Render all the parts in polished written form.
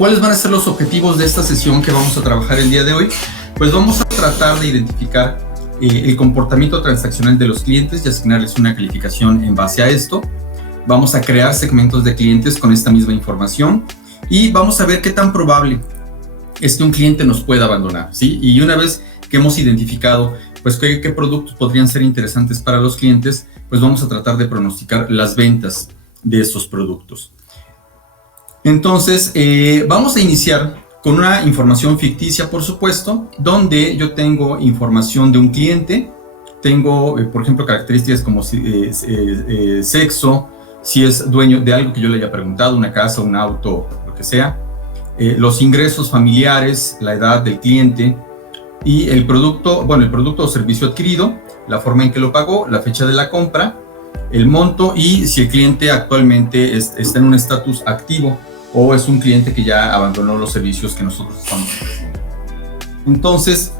¿Cuáles van a ser los objetivos de esta sesión que vamos a trabajar el día de hoy? Pues vamos a tratar de identificar el comportamiento transaccional de los clientes y asignarles una calificación en base a esto. Vamos a crear segmentos de clientes con esta misma información y vamos a ver qué tan probable es que un cliente nos pueda abandonar, ¿sí? Y una vez que hemos identificado pues qué productos podrían ser interesantes para los clientes, pues vamos a tratar de pronosticar las ventas de estos productos. Entonces, vamos a iniciar con una información ficticia, por supuesto, donde yo tengo información de un cliente, tengo, por ejemplo, características como sexo, si es dueño de algo que yo le haya preguntado, una casa, un auto, lo que sea, los ingresos familiares, la edad del cliente y el producto, el producto o servicio adquirido, la forma en que lo pagó, la fecha de la compra, el monto y si el cliente actualmente está en un estatus activo o es un cliente que ya abandonó los servicios que nosotros estamos ofreciendo. Entonces,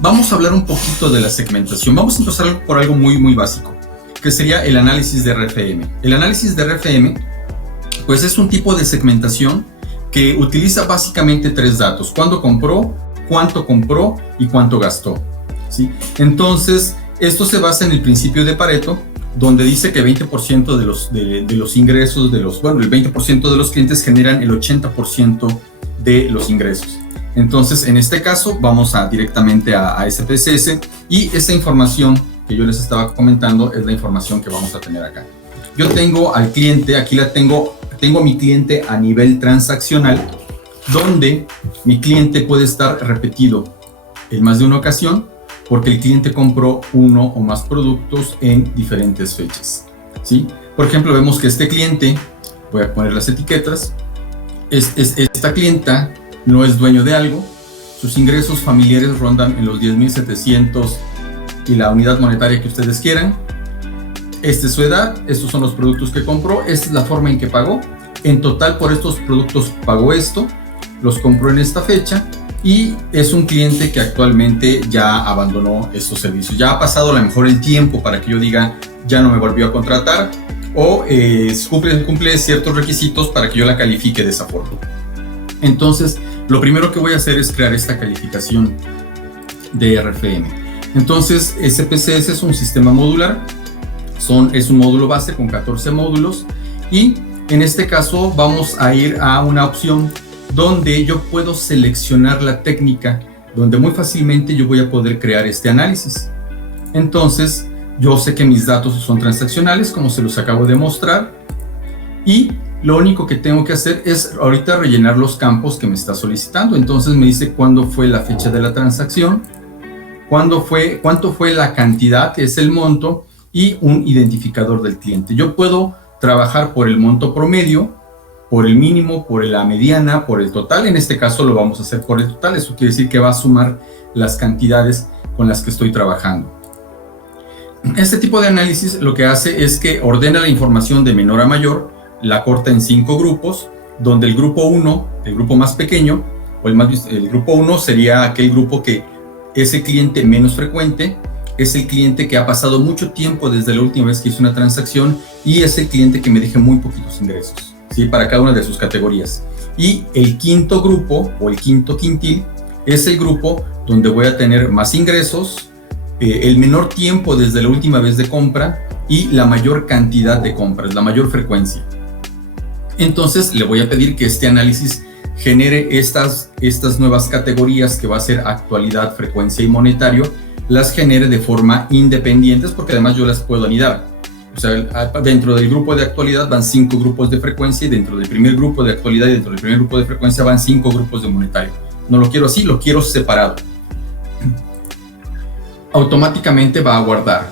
vamos a hablar un poquito de la segmentación. Vamos a empezar por algo muy básico, que sería el análisis de RFM. El análisis de RFM, pues es un tipo de segmentación que utiliza básicamente tres datos: cuándo compró, cuánto compró y cuánto gastó, ¿sí? Entonces, esto se basa en el principio de Pareto, donde dice que 20% de los ingresos el 20% de los clientes generan el 80% de los ingresos. Entonces, en este caso, vamos directamente a SPSS y esa información que yo les estaba comentando es la información que vamos a tener acá. Yo tengo al cliente, aquí tengo a mi cliente a nivel transaccional, donde mi cliente puede estar repetido en más de una ocasión, porque el cliente compró uno o más productos en diferentes fechas, ¿sí? Por ejemplo, vemos que este cliente, voy a poner las etiquetas, esta clienta no es dueño de algo, sus ingresos familiares rondan en los 10,700 y la unidad monetaria que ustedes quieran. Esta es su edad, estos son los productos que compró, esta es la forma en que pagó. En total por estos productos pagó esto, los compró en esta fecha y es un cliente que actualmente ya abandonó estos servicios. Ya ha pasado a lo mejor el tiempo para que yo diga ya no me volvió a contratar o cumple ciertos requisitos para que yo la califique de esa forma. Entonces, lo primero que voy a hacer es crear esta calificación de RFM. Entonces, SPSS es un sistema modular, es un módulo base con 14 módulos y en este caso vamos a ir a una opción donde yo puedo seleccionar la técnica, donde muy fácilmente yo voy a poder crear este análisis. Entonces, yo sé que mis datos son transaccionales, como se los acabo de mostrar, y lo único que tengo que hacer es ahorita rellenar los campos que me está solicitando. Entonces me dice cuándo fue la fecha de la transacción, cuánto fue la cantidad, que es el monto, y un identificador del cliente. Yo puedo trabajar por el monto promedio, por el mínimo, por la mediana, por el total. En este caso lo vamos a hacer por el total. Eso quiere decir que va a sumar las cantidades con las que estoy trabajando. Este tipo de análisis lo que hace es que ordena la información de menor a mayor, la corta en 5 grupos, donde el grupo 1, el grupo más pequeño, el grupo 1 sería aquel grupo que es el cliente menos frecuente, es el cliente que ha pasado mucho tiempo desde la última vez que hizo una transacción y es el cliente que me deja muy poquitos ingresos, ¿sí? Para cada una de sus categorías. Y el quinto grupo o el quinto quintil es el grupo donde voy a tener más ingresos, el menor tiempo desde la última vez de compra y la mayor cantidad de compras, la mayor frecuencia. Entonces le voy a pedir que este análisis genere estas nuevas categorías que va a ser actualidad, frecuencia y monetario, las genere de forma independientes porque además yo las puedo anidar. O sea, dentro del grupo de actualidad van 5 grupos de frecuencia y dentro del primer grupo de actualidad y dentro del primer grupo de frecuencia van 5 grupos de monetario. No lo quiero así, lo quiero separado. Automáticamente va a guardar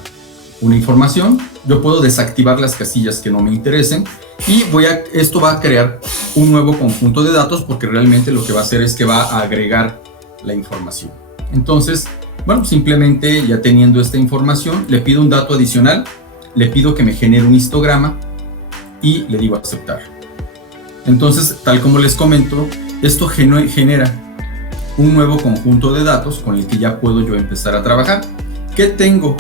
una información. Yo puedo desactivar las casillas que no me interesen y esto va a crear un nuevo conjunto de datos porque realmente lo que va a hacer es que va a agregar la información. Entonces, simplemente ya teniendo esta información, le pido un dato adicional, le pido que me genere un histograma y le digo aceptar. Entonces, tal como les comento, esto genera un nuevo conjunto de datos con el que ya puedo yo empezar a trabajar. ¿Qué tengo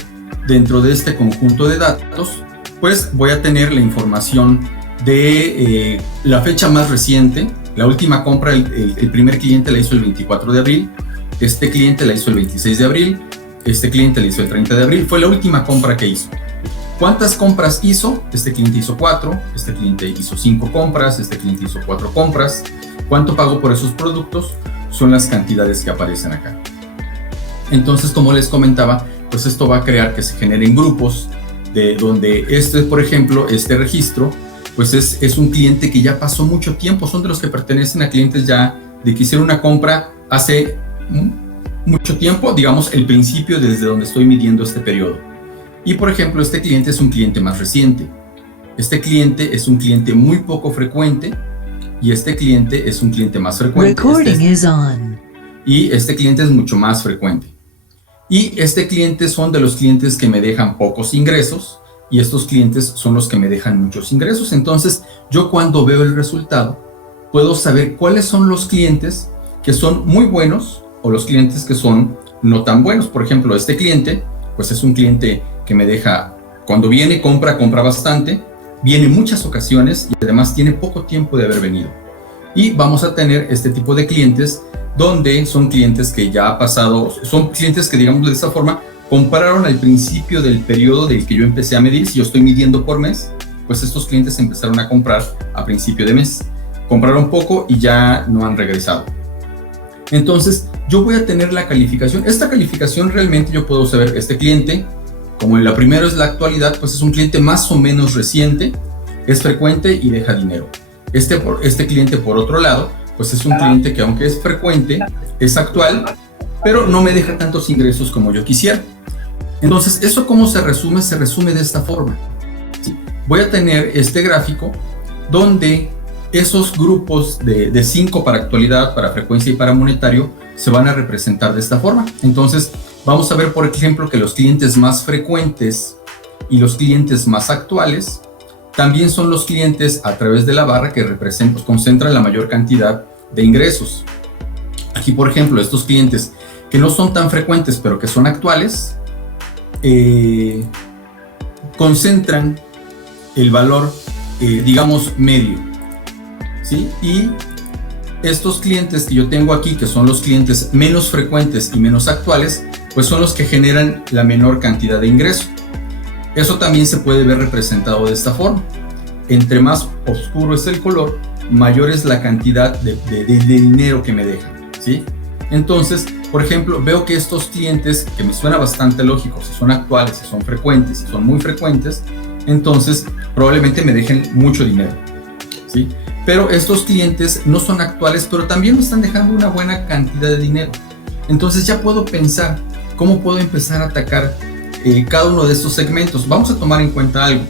dentro de este conjunto de datos? Pues voy a tener la información de la fecha más reciente, La última compra, el primer cliente la hizo el 24 de abril, este cliente la hizo el 26 de abril, este cliente la hizo el 30 de abril, fue la última compra que hizo. ¿Cuántas compras hizo? Este cliente hizo 4, este cliente hizo 5 compras, este cliente hizo 4 compras. ¿Cuánto pagó por esos productos? Son las cantidades que aparecen acá. Entonces, como les comentaba, pues esto va a crear que se generen grupos de donde por ejemplo, este registro, pues es un cliente que ya pasó mucho tiempo, son de los que pertenecen a clientes ya de que hicieron una compra hace mucho tiempo, digamos el principio desde donde estoy midiendo este periodo. Y por ejemplo, este cliente es un cliente más reciente. Este cliente es un cliente muy poco frecuente y este cliente es un cliente más frecuente. Y este cliente es mucho más frecuente. Y este cliente son de los clientes que me dejan pocos ingresos y estos clientes son los que me dejan muchos ingresos. Entonces, yo cuando veo el resultado, puedo saber cuáles son los clientes que son muy buenos o los clientes que son no tan buenos. Por ejemplo, este cliente, pues es un cliente que me deja, cuando viene, compra bastante, viene en muchas ocasiones y además tiene poco tiempo de haber venido. Y vamos a tener este tipo de clientes donde son clientes que ya ha pasado, son clientes que, digamos de esta forma, compraron al principio del periodo del que yo empecé a medir. Si yo estoy midiendo por mes, pues estos clientes empezaron a comprar a principio de mes. Compraron poco y ya no han regresado. Entonces, yo voy a tener la calificación. Esta calificación realmente yo puedo saber, este cliente, como la primera es la actualidad, pues es un cliente más o menos reciente, es frecuente y deja dinero. Este cliente, por otro lado, pues es un cliente que aunque es frecuente, es actual, pero no me deja tantos ingresos como yo quisiera. Entonces, ¿eso cómo se resume? Se resume de esta forma. ¿Sí? Voy a tener este gráfico donde esos grupos de 5 para actualidad, para frecuencia y para monetario se van a representar de esta forma. Entonces, vamos a ver, por ejemplo, que los clientes más frecuentes y los clientes más actuales también son los clientes a través de la barra que concentran la mayor cantidad de ingresos. Aquí, por ejemplo, estos clientes que no son tan frecuentes pero que son actuales, concentran el valor, digamos, medio, ¿sí? Y estos clientes que yo tengo aquí, que son los clientes menos frecuentes y menos actuales, pues son los que generan la menor cantidad de ingreso. Eso también se puede ver representado de esta forma. Entre más oscuro es el color, mayor es la cantidad de dinero que me dejan, ¿sí? Entonces, por ejemplo, veo que estos clientes, que me suena bastante lógico, si son actuales, si son frecuentes, si son muy frecuentes, entonces probablemente me dejen mucho dinero, ¿sí? Pero estos clientes no son actuales, pero también me están dejando una buena cantidad de dinero. Entonces ya puedo pensar cómo puedo empezar a atacar cada uno de estos segmentos. Vamos a tomar en cuenta algo.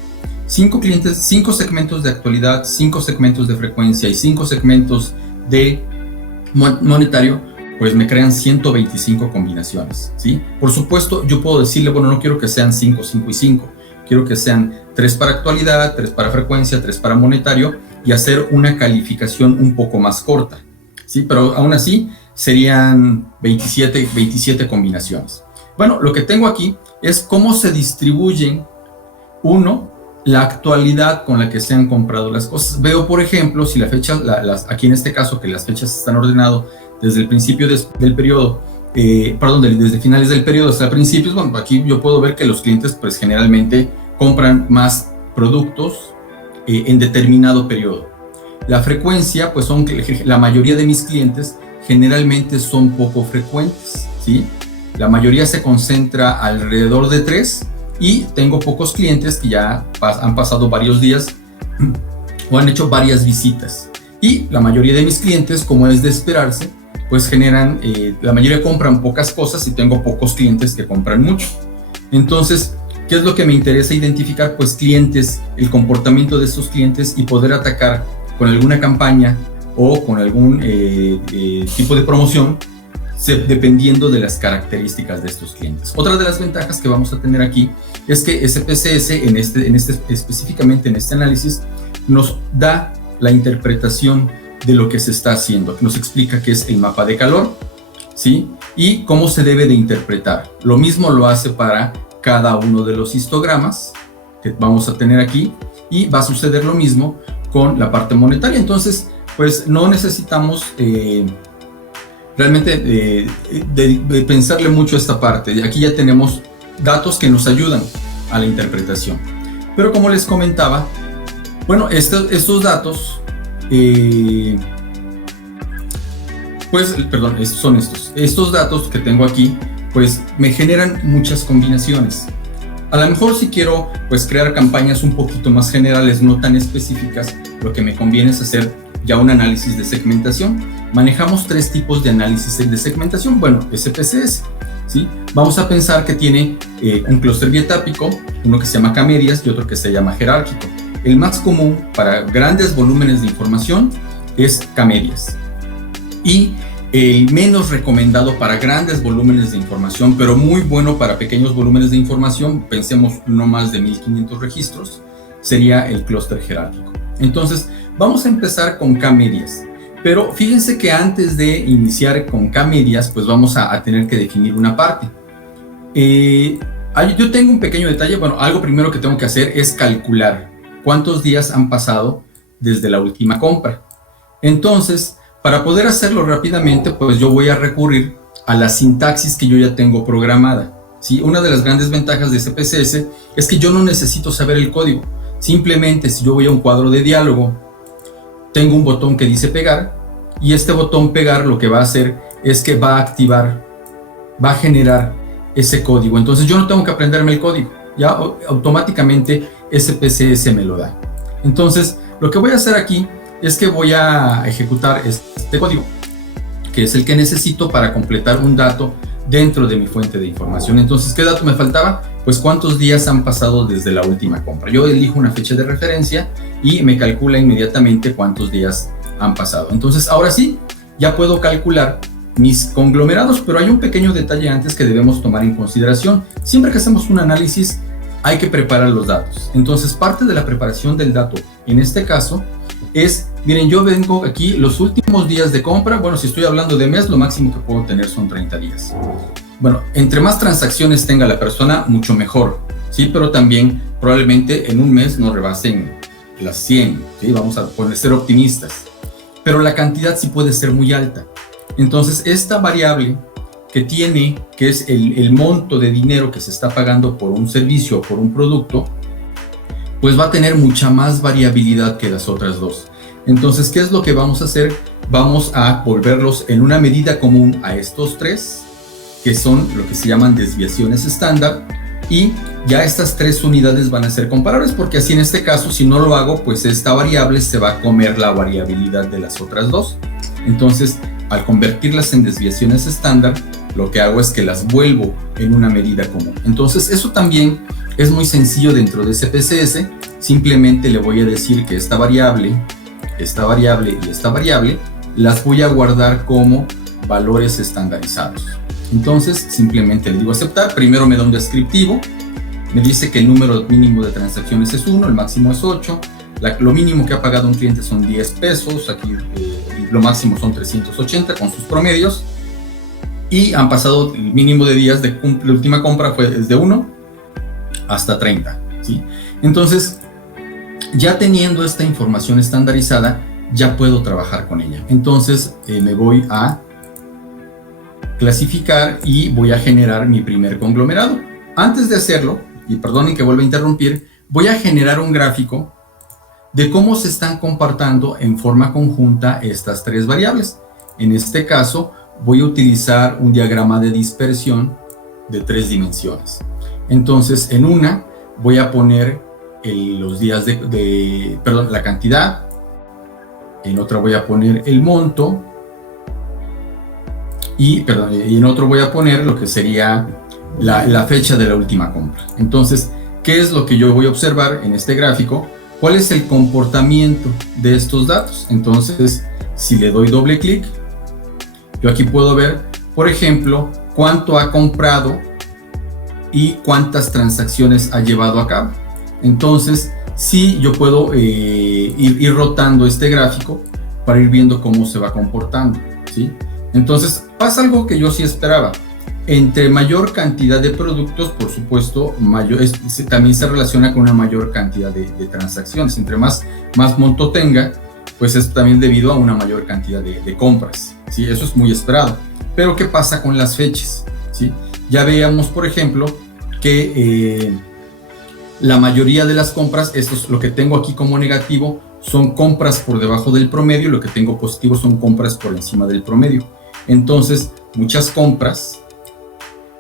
5 clientes, 5 segmentos de actualidad, 5 segmentos de frecuencia y 5 segmentos de monetario, pues me crean 125 combinaciones, ¿sí? Por supuesto, yo puedo decirle, bueno, no quiero que sean 5, 5 y 5. Quiero que sean 3 para actualidad, 3 para frecuencia, 3 para monetario y hacer una calificación un poco más corta, ¿sí? Pero aún así serían 27 combinaciones. Bueno, lo que tengo aquí es cómo se distribuyen, la actualidad con la que se han comprado las cosas. Veo, por ejemplo, si la fecha, aquí en este caso, que las fechas están ordenadas desde el principio del periodo, desde finales del periodo hasta principios, bueno, aquí yo puedo ver que los clientes, pues generalmente compran más productos en determinado periodo. La frecuencia, pues la mayoría de mis clientes generalmente son poco frecuentes, ¿sí? La mayoría se concentra alrededor de 3 y tengo pocos clientes que ya han pasado varios días o han hecho varias visitas. Y la mayoría de mis clientes, como es de esperarse, pues la mayoría compran pocas cosas y tengo pocos clientes que compran mucho. Entonces, ¿qué es lo que me interesa identificar? Pues clientes, el comportamiento de estos clientes y poder atacar con alguna campaña o con algún tipo de promoción, dependiendo de las características de estos clientes. Otra de las ventajas que vamos a tener aquí es que SPSS, específicamente en este análisis, nos da la interpretación de lo que se está haciendo, que nos explica qué es el mapa de calor, ¿sí? Y cómo se debe de interpretar. Lo mismo lo hace para cada uno de los histogramas que vamos a tener aquí y va a suceder lo mismo con la parte monetaria. Entonces, pues no necesitamos realmente de pensarle mucho a esta parte. Aquí ya tenemos datos que nos ayudan a la interpretación. Pero como les comentaba, bueno, estos datos, son estos datos que tengo aquí, pues me generan muchas combinaciones. A lo mejor si quiero pues crear campañas un poquito más generales, no tan específicas, lo que me conviene es hacer ya un análisis de segmentación. Manejamos 3 tipos de análisis de segmentación. Bueno, SPSS, ¿sí? Vamos a pensar que tiene un clúster bietápico, uno que se llama K-medias y otro que se llama jerárquico. El más común para grandes volúmenes de información es K-medias. Y el menos recomendado para grandes volúmenes de información, pero muy bueno para pequeños volúmenes de información, pensemos no más de 1500 registros, sería el clúster jerárquico. Entonces, vamos a empezar con K-medias. Pero fíjense que antes de iniciar con K-medias, pues vamos a tener que definir una parte. Yo tengo un pequeño detalle. Bueno, algo primero que tengo que hacer es calcular cuántos días han pasado desde la última compra. Entonces, para poder hacerlo rápidamente, pues yo voy a recurrir a la sintaxis que yo ya tengo programada, ¿sí? Una de las grandes ventajas de SPSS es que yo no necesito saber el código. Simplemente, si yo voy a un cuadro de diálogo, tengo un botón que dice pegar, y este botón pegar lo que va a hacer es que va a activar, va a generar ese código. Entonces yo no tengo que aprenderme el código, ya automáticamente SPSS me lo da. Entonces lo que voy a hacer aquí es que voy a ejecutar este código, que es el que necesito para completar un dato dentro de mi fuente de información. Entonces, ¿qué dato me faltaba? Pues cuántos días han pasado desde la última compra. Yo elijo una fecha de referencia y me calcula inmediatamente cuántos días han pasado. Entonces, ahora sí, ya puedo calcular mis conglomerados, pero hay un pequeño detalle antes que debemos tomar en consideración. Siempre que hacemos un análisis, hay que preparar los datos. Entonces, parte de la preparación del dato, en este caso, es, miren, yo vengo aquí los últimos días de compra. Bueno, si estoy hablando de mes, lo máximo que puedo tener son 30 días. Bueno, entre más transacciones tenga la persona, mucho mejor, ¿sí? Pero también probablemente en un mes no rebasen las 100, ¿sí? Vamos a ser optimistas. Pero la cantidad sí puede ser muy alta. Entonces, esta variable que tiene, que es el monto de dinero que se está pagando por un servicio o por un producto, pues va a tener mucha más variabilidad que las otras dos. Entonces, ¿qué es lo que vamos a hacer? Vamos a volverlos en una medida común a estos 3, que son lo que se llaman desviaciones estándar, y ya estas 3 unidades van a ser comparables, porque así en este caso, si no lo hago, pues esta variable se va a comer la variabilidad de las otras 2. Entonces, al convertirlas en desviaciones estándar, lo que hago es que las vuelvo en una medida común. Entonces, eso también es muy sencillo dentro de SPSS. Simplemente le voy a decir que esta variable y esta variable las voy a guardar como valores estandarizados. Entonces, simplemente le digo aceptar. Primero me da un descriptivo. Me dice que el número mínimo de transacciones es 1, el máximo es 8. Lo mínimo que ha pagado un cliente son 10 pesos. Aquí lo máximo son 380 con sus promedios. Y han pasado el mínimo de días de la última compra fue desde 1 hasta 30, ¿sí? Entonces, ya teniendo esta información estandarizada, ya puedo trabajar con ella. Entonces, me voy a clasificar y voy a generar mi primer conglomerado. Antes de hacerlo, y perdonen que vuelva a interrumpir, voy a generar un gráfico de cómo se están comportando en forma conjunta estas 3 variables. En este caso, voy a utilizar un diagrama de dispersión de 3 dimensiones. Entonces, en una voy a poner los días la cantidad. En otra voy a poner el monto. Y en otro voy a poner lo que sería la fecha de la última compra. Entonces, ¿qué es lo que yo voy a observar en este gráfico? ¿Cuál es el comportamiento de estos datos? Entonces, si le doy doble clic, yo aquí puedo ver, por ejemplo, cuánto ha comprado y cuántas transacciones ha llevado a cabo. Entonces, sí, yo puedo ir rotando este gráfico para ir viendo cómo se va comportando, ¿sí? Entonces, pasa algo que yo sí esperaba. Entre mayor cantidad de productos, por supuesto, también se relaciona con una mayor cantidad de transacciones. Entre más monto tenga, pues es también debido a una mayor cantidad de compras, ¿sí? Eso es muy esperado. Pero ¿qué pasa con las fechas? ¿Sí? Ya veíamos, por ejemplo, que la mayoría de las compras, esto es lo que tengo aquí como negativo, son compras por debajo del promedio, lo que tengo positivo son compras por encima del promedio. Entonces, muchas compras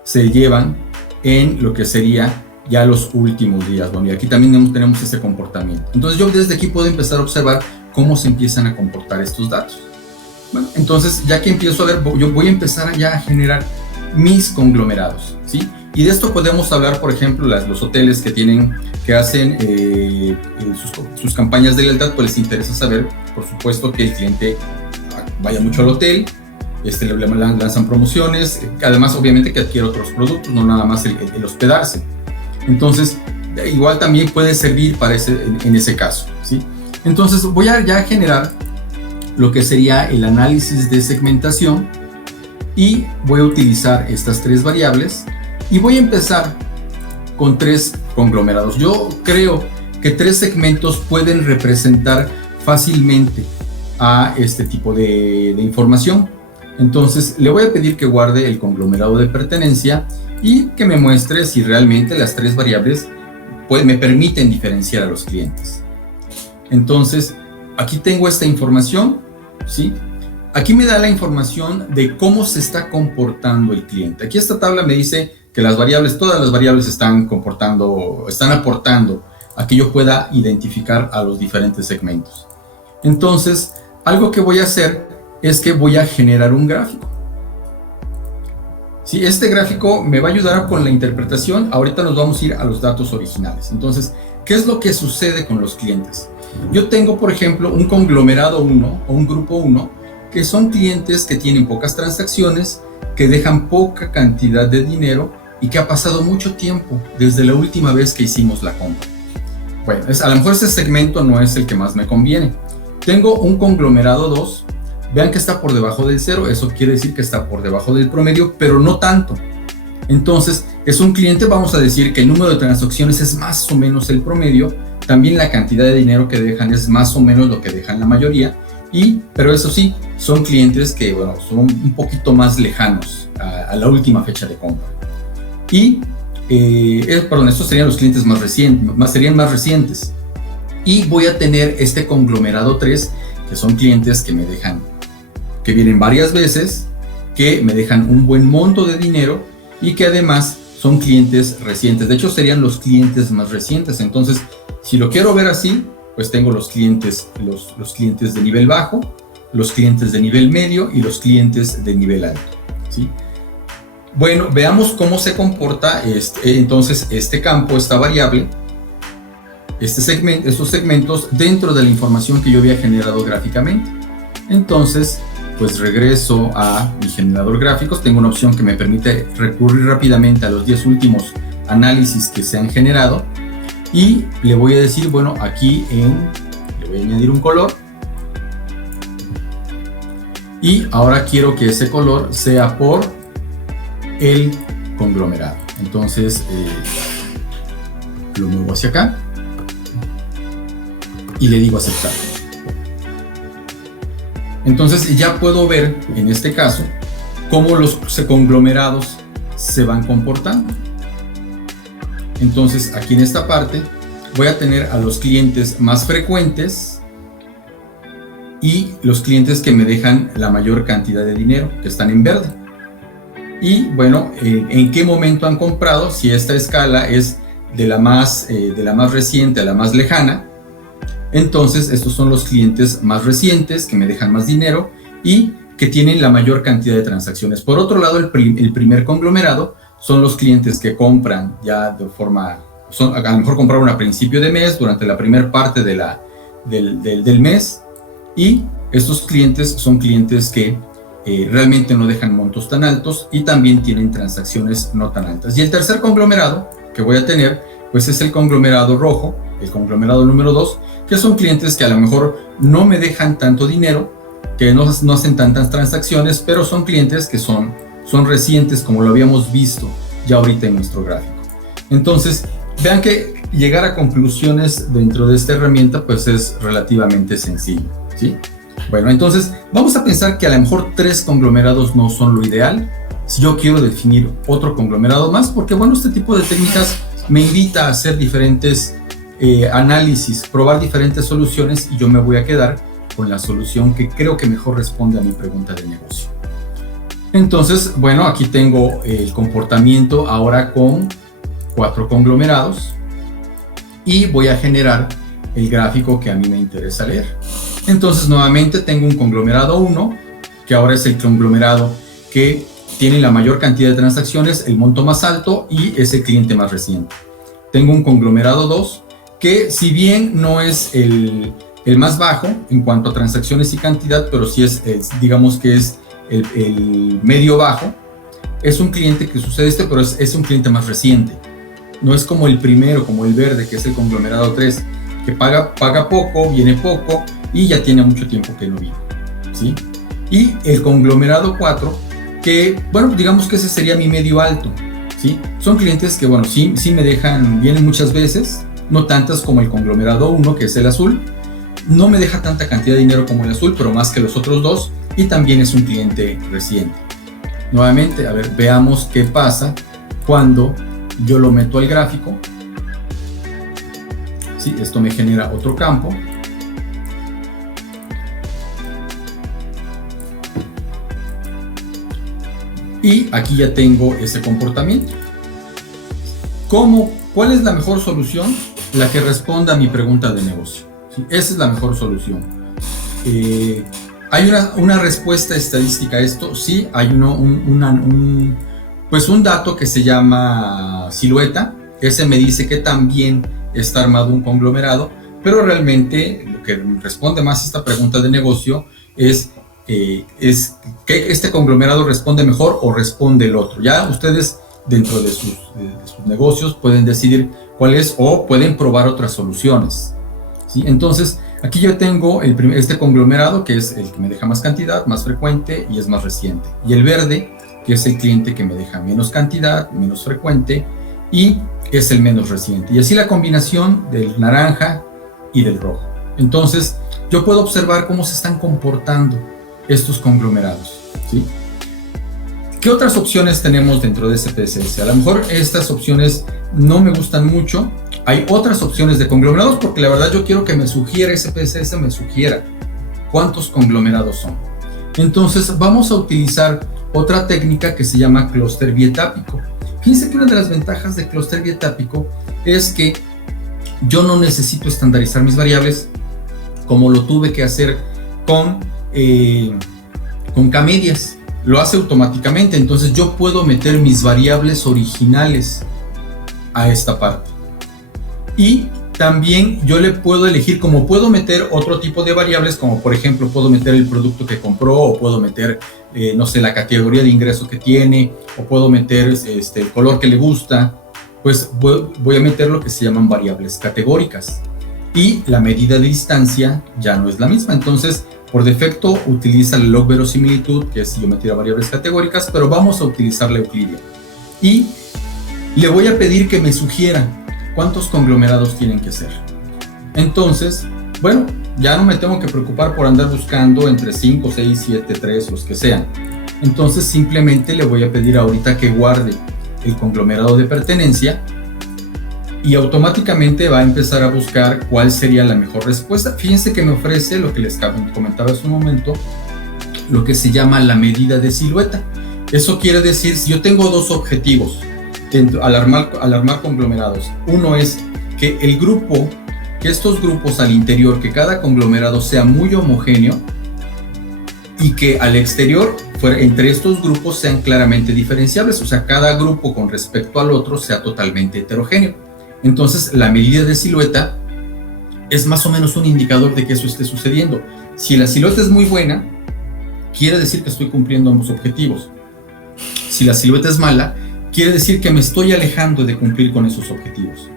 se llevan en lo que sería ya los últimos días. Bueno, y aquí también tenemos ese comportamiento. Entonces, yo desde aquí puedo empezar a observar cómo se empiezan a comportar estos datos. Bueno, entonces, ya que empiezo a ver, yo voy a empezar ya a generar mis conglomerados, ¿sí? Y de esto podemos hablar, por ejemplo, los hoteles que hacen sus campañas de lealtad, pues les interesa saber, por supuesto, que el cliente vaya mucho al hotel, le lanzan promociones, además, obviamente, que adquiere otros productos, no nada más el hospedarse. Entonces, igual también puede servir para en ese caso, ¿sí? Entonces, voy a ya generar lo que sería el análisis de segmentación y voy a utilizar estas 3 variables y voy a empezar con 3 conglomerados. Yo creo que 3 segmentos pueden representar fácilmente a este tipo de información. Entonces, le voy a pedir que guarde el conglomerado de pertenencia y que me muestre si realmente las 3 variables me permiten diferenciar a los clientes. Entonces, aquí tengo esta información, ¿sí? Aquí me da la información de cómo se está comportando el cliente. Aquí esta tabla me dice que todas las variables están aportando a que yo pueda identificar a los diferentes segmentos. Entonces, algo que voy a hacer es que voy a generar un gráfico. Sí, este gráfico me va a ayudar con la interpretación. Ahorita nos vamos a ir a los datos originales. Entonces, ¿qué es lo que sucede con los clientes? Yo tengo, por ejemplo, un conglomerado 1 o un grupo 1, que son clientes que tienen pocas transacciones, que dejan poca cantidad de dinero y que ha pasado mucho tiempo desde la última vez que hicimos la compra. Bueno, a lo mejor ese segmento no es el que más me conviene. Tengo un conglomerado 2, vean que está por debajo del 0, eso quiere decir que está por debajo del promedio, pero no tanto. Entonces, es un cliente, vamos a decir que el número de transacciones es más o menos el promedio, también la cantidad de dinero que dejan es más o menos lo que dejan la mayoría, pero eso sí, son clientes que, bueno, son un poquito más lejanos a la última fecha de compra. Estos serían los clientes serían más recientes. Y voy a tener este conglomerado 3, que son clientes que vienen varias veces, que me dejan un buen monto de dinero y que además son clientes recientes. De hecho, serían los clientes más recientes. Entonces, si lo quiero ver así, pues tengo los clientes de nivel bajo, los clientes de nivel medio y los clientes de nivel alto, ¿sí? Bueno, veamos cómo se comporta entonces este campo, esta variable, estos segmentos dentro de la información que yo había generado gráficamente. Entonces, pues regreso a mi generador gráficos. Tengo una opción que me permite recurrir rápidamente a los 10 últimos análisis que se han generado y le voy a decir, bueno, aquí le voy a añadir un color y ahora quiero que ese color sea por el conglomerado. Entonces lo muevo hacia acá y le digo aceptar. Entonces ya puedo ver en este caso cómo los conglomerados se van comportando. Entonces aquí en esta parte voy a tener a los clientes más frecuentes y los clientes que me dejan la mayor cantidad de dinero, que están en verde. Y bueno, en qué momento han comprado, si esta escala es de la más reciente a la más lejana, entonces estos son los clientes más recientes que me dejan más dinero y que tienen la mayor cantidad de transacciones. Por otro lado, el primer conglomerado son los clientes que compran ya a lo mejor compraron a principio de mes, durante la primera parte del mes, y estos clientes son clientes que realmente no dejan montos tan altos y también tienen transacciones no tan altas. Y el tercer conglomerado que voy a tener, pues es el conglomerado rojo, el conglomerado número 2, que son clientes que a lo mejor no me dejan tanto dinero, que no hacen tantas transacciones, pero son clientes que son recientes, como lo habíamos visto ya ahorita en nuestro gráfico. Entonces, vean que llegar a conclusiones dentro de esta herramienta pues es relativamente sencillo. ¿sí? Bueno, entonces vamos a pensar que a lo mejor 3 conglomerados no son lo ideal. Si yo quiero definir otro conglomerado más, porque bueno, este tipo de técnicas me invita a hacer diferentes análisis, probar diferentes soluciones y yo me voy a quedar con la solución que creo que mejor responde a mi pregunta de negocio. Entonces, bueno, aquí tengo el comportamiento ahora con 4 conglomerados y voy a generar el gráfico que a mí me interesa leer. Entonces, nuevamente tengo un conglomerado 1, que ahora es el conglomerado que tiene la mayor cantidad de transacciones, el monto más alto y es el cliente más reciente. Tengo un conglomerado 2, que si bien no es el más bajo en cuanto a transacciones y cantidad, pero sí digamos que es el medio bajo. Es un cliente que sucede pero es un cliente más reciente. No es como el primero, como el verde, que es el conglomerado 3, que paga poco, viene poco y ya tiene mucho tiempo que no viene, ¿sí? Y el conglomerado 4, que, bueno, digamos que ese sería mi medio alto, ¿sí? Son clientes que, bueno, sí me dejan, vienen muchas veces, no tantas como el conglomerado 1, que es el azul. No me deja tanta cantidad de dinero como el azul, pero más que los otros dos, y también es un cliente reciente. Nuevamente, a ver, veamos qué pasa cuando yo lo meto al gráfico. ¿Sí? Esto me genera otro campo. Y aquí ya tengo ese comportamiento. ¿Cuál es la mejor solución? La que responda a mi pregunta de negocio. ¿Sí? Esa es la mejor solución. ¿Hay una respuesta estadística a esto? Sí, hay un dato que se llama silueta. Ese me dice que también está armado un conglomerado, pero realmente lo que responde más a esta pregunta de negocio es que este conglomerado responde mejor o responde el otro. Ya ustedes dentro de sus negocios pueden decidir cuál es o pueden probar otras soluciones, ¿sí? Entonces aquí yo tengo este conglomerado que es el que me deja más cantidad, más frecuente y es más reciente, y el verde que es el cliente que me deja menos cantidad, menos frecuente y es el menos reciente, y así la combinación del naranja y del rojo. Entonces yo puedo observar cómo se están comportando estos conglomerados, ¿sí? ¿Qué otras opciones tenemos dentro de SPSS? A lo mejor estas opciones no me gustan mucho. Hay otras opciones de conglomerados porque la verdad yo quiero que me sugiera SPSS, me sugiera cuántos conglomerados son. Entonces vamos a utilizar otra técnica que se llama clúster bietápico. Fíjense que una de las ventajas de clúster bietápico es que yo no necesito estandarizar mis variables como lo tuve que hacer con K-medias. Lo hace automáticamente, entonces yo puedo meter mis variables originales a esta parte. Y también yo le puedo elegir, como puedo meter otro tipo de variables, como por ejemplo puedo meter el producto que compró, o puedo meter, no sé, la categoría de ingreso que tiene, o puedo meter el color que le gusta, pues voy a meter lo que se llaman variables categóricas. Y la medida de distancia ya no es la misma, entonces por defecto utiliza el log verosimilitud, que es geometría variables categóricas, pero vamos a utilizar la Euclidia. Y le voy a pedir que me sugiera cuántos conglomerados tienen que ser. Entonces, bueno, ya no me tengo que preocupar por andar buscando entre 5, 6, 7, 3, los que sean. Entonces simplemente le voy a pedir ahorita que guarde el conglomerado de pertenencia y automáticamente va a empezar a buscar cuál sería la mejor respuesta. Fíjense que me ofrece lo que les comentaba hace un momento, lo que se llama la medida de silueta. Eso quiere decir, si yo tengo dos objetivos al armar conglomerados, uno es que estos grupos al interior, que cada conglomerado sea muy homogéneo y que al exterior, entre estos grupos, sean claramente diferenciables, o sea, cada grupo con respecto al otro sea totalmente heterogéneo. Entonces, la medida de silueta es más o menos un indicador de que eso esté sucediendo. Si la silueta es muy buena, quiere decir que estoy cumpliendo ambos objetivos. Si la silueta es mala, quiere decir que me estoy alejando de cumplir con esos objetivos.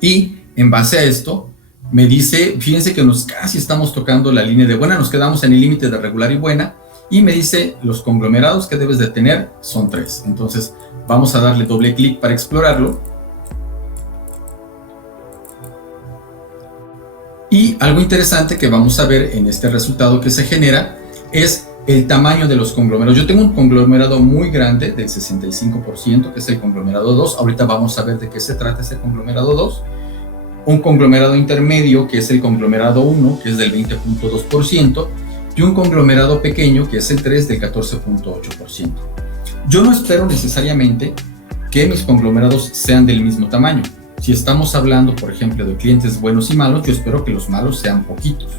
Y en base a esto, me dice, fíjense que casi estamos tocando la línea de buena, nos quedamos en el límite de regular y buena, y me dice, los conglomerados que debes de tener son 3. Entonces, vamos a darle doble clic para explorarlo. Y algo interesante que vamos a ver en este resultado que se genera es el tamaño de los conglomerados. Yo tengo un conglomerado muy grande del 65%, que es el conglomerado 2. Ahorita vamos a ver de qué se trata ese conglomerado 2. Un conglomerado intermedio, que es el conglomerado 1, que es del 20.2%, y un conglomerado pequeño, que es el 3, del 14.8%. Yo no espero necesariamente que mis conglomerados sean del mismo tamaño. Si estamos hablando, por ejemplo, de clientes buenos y malos, yo espero que los malos sean poquitos.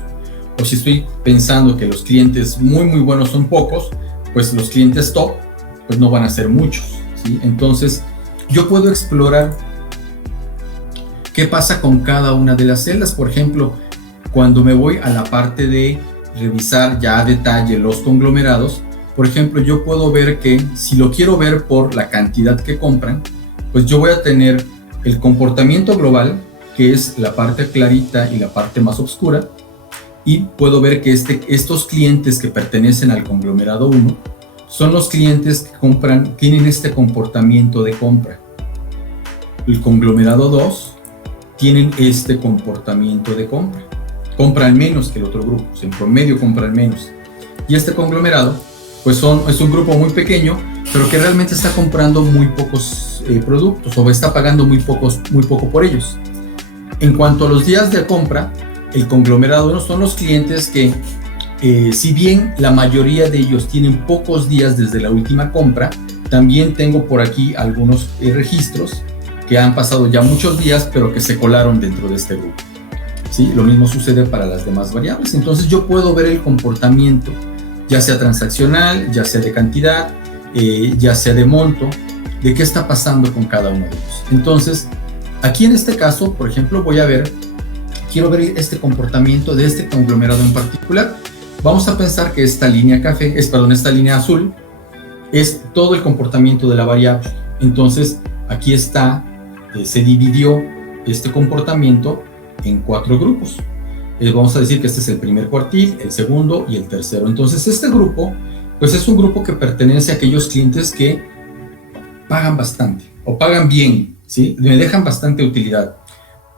O si estoy pensando que los clientes muy buenos son pocos, pues los clientes top pues no van a ser muchos, ¿sí? Entonces yo puedo explorar qué pasa con cada una de las celdas. Por ejemplo, cuando me voy a la parte de revisar ya a detalle los conglomerados, por ejemplo, yo puedo ver que si lo quiero ver por la cantidad que compran, pues yo voy a tener el comportamiento global, que es la parte clarita y la parte más oscura, y puedo ver que estos clientes que pertenecen al conglomerado 1 son los clientes que compran, tienen este comportamiento de compra. El conglomerado 2 tienen este comportamiento de compra. Compran menos que el otro grupo, en promedio compran menos. Y este conglomerado, pues es un grupo muy pequeño, pero que realmente está comprando muy pocos productos o está pagando muy poco por ellos. En cuanto a los días de compra, el conglomerado 1 son los clientes que, si bien la mayoría de ellos tienen pocos días desde la última compra, también tengo por aquí algunos registros que han pasado ya muchos días, pero que se colaron dentro de este grupo, ¿sí? Lo mismo sucede para las demás variables. Entonces yo puedo ver el comportamiento, ya sea transaccional, ya sea de cantidad, ya sea de monto, de qué está pasando con cada uno de ellos. Entonces, aquí en este caso, por ejemplo, quiero ver este comportamiento de este conglomerado en particular. Vamos a pensar que esta línea esta línea azul es todo el comportamiento de la variable. Entonces, aquí está, se dividió este comportamiento en 4 grupos. Vamos a decir que este es el primer cuartil, el segundo y el tercero. Entonces, este grupo, pues es un grupo que pertenece a aquellos clientes que pagan bastante o pagan bien, ¿sí? Me dejan bastante utilidad.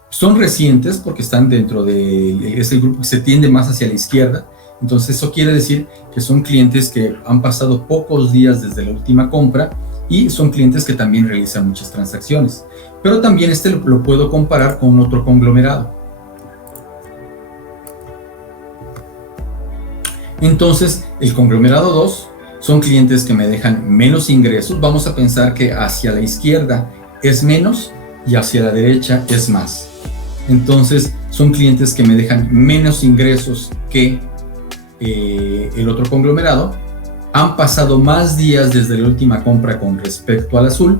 Son recientes porque están dentro de ese grupo que se tiende más hacia la izquierda. Entonces eso quiere decir que son clientes que han pasado pocos días desde la última compra y son clientes que también realizan muchas transacciones. Pero también lo puedo comparar con otro conglomerado. Entonces el conglomerado 2 son clientes que me dejan menos ingresos. Vamos a pensar que hacia la izquierda es menos y hacia la derecha es más. Entonces son clientes que me dejan menos ingresos que el otro conglomerado, han pasado más días desde la última compra con respecto al azul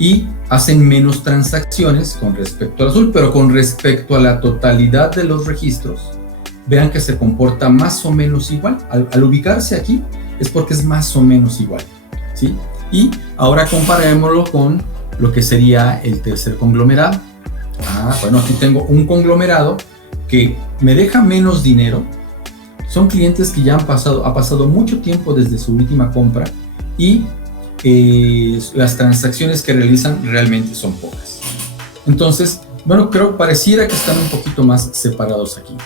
y hacen menos transacciones con respecto al azul, pero con respecto a la totalidad de los registros, vean que se comporta más o menos igual. Al ubicarse aquí es porque es más o menos igual, ¿sí? Y ahora comparémoslo con lo que sería el tercer conglomerado. Bueno, aquí tengo un conglomerado que me deja menos dinero. Son clientes que ya ha pasado mucho tiempo desde su última compra y las transacciones que realizan realmente son pocas. Entonces, bueno, pareciera que están un poquito más separados aquí.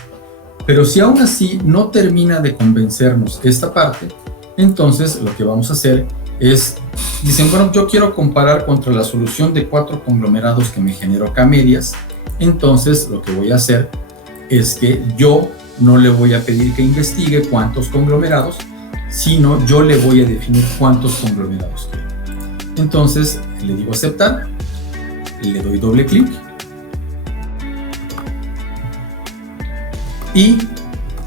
Pero si aún así no termina de convencernos esta parte, entonces lo que vamos a hacer es, dicen, bueno, yo quiero comparar contra la solución de 4 conglomerados que me generó acá medias. Entonces lo que voy a hacer es que yo no le voy a pedir que investigue cuántos conglomerados, sino yo le voy a definir cuántos conglomerados quiero. Entonces le digo aceptar, le doy doble clic y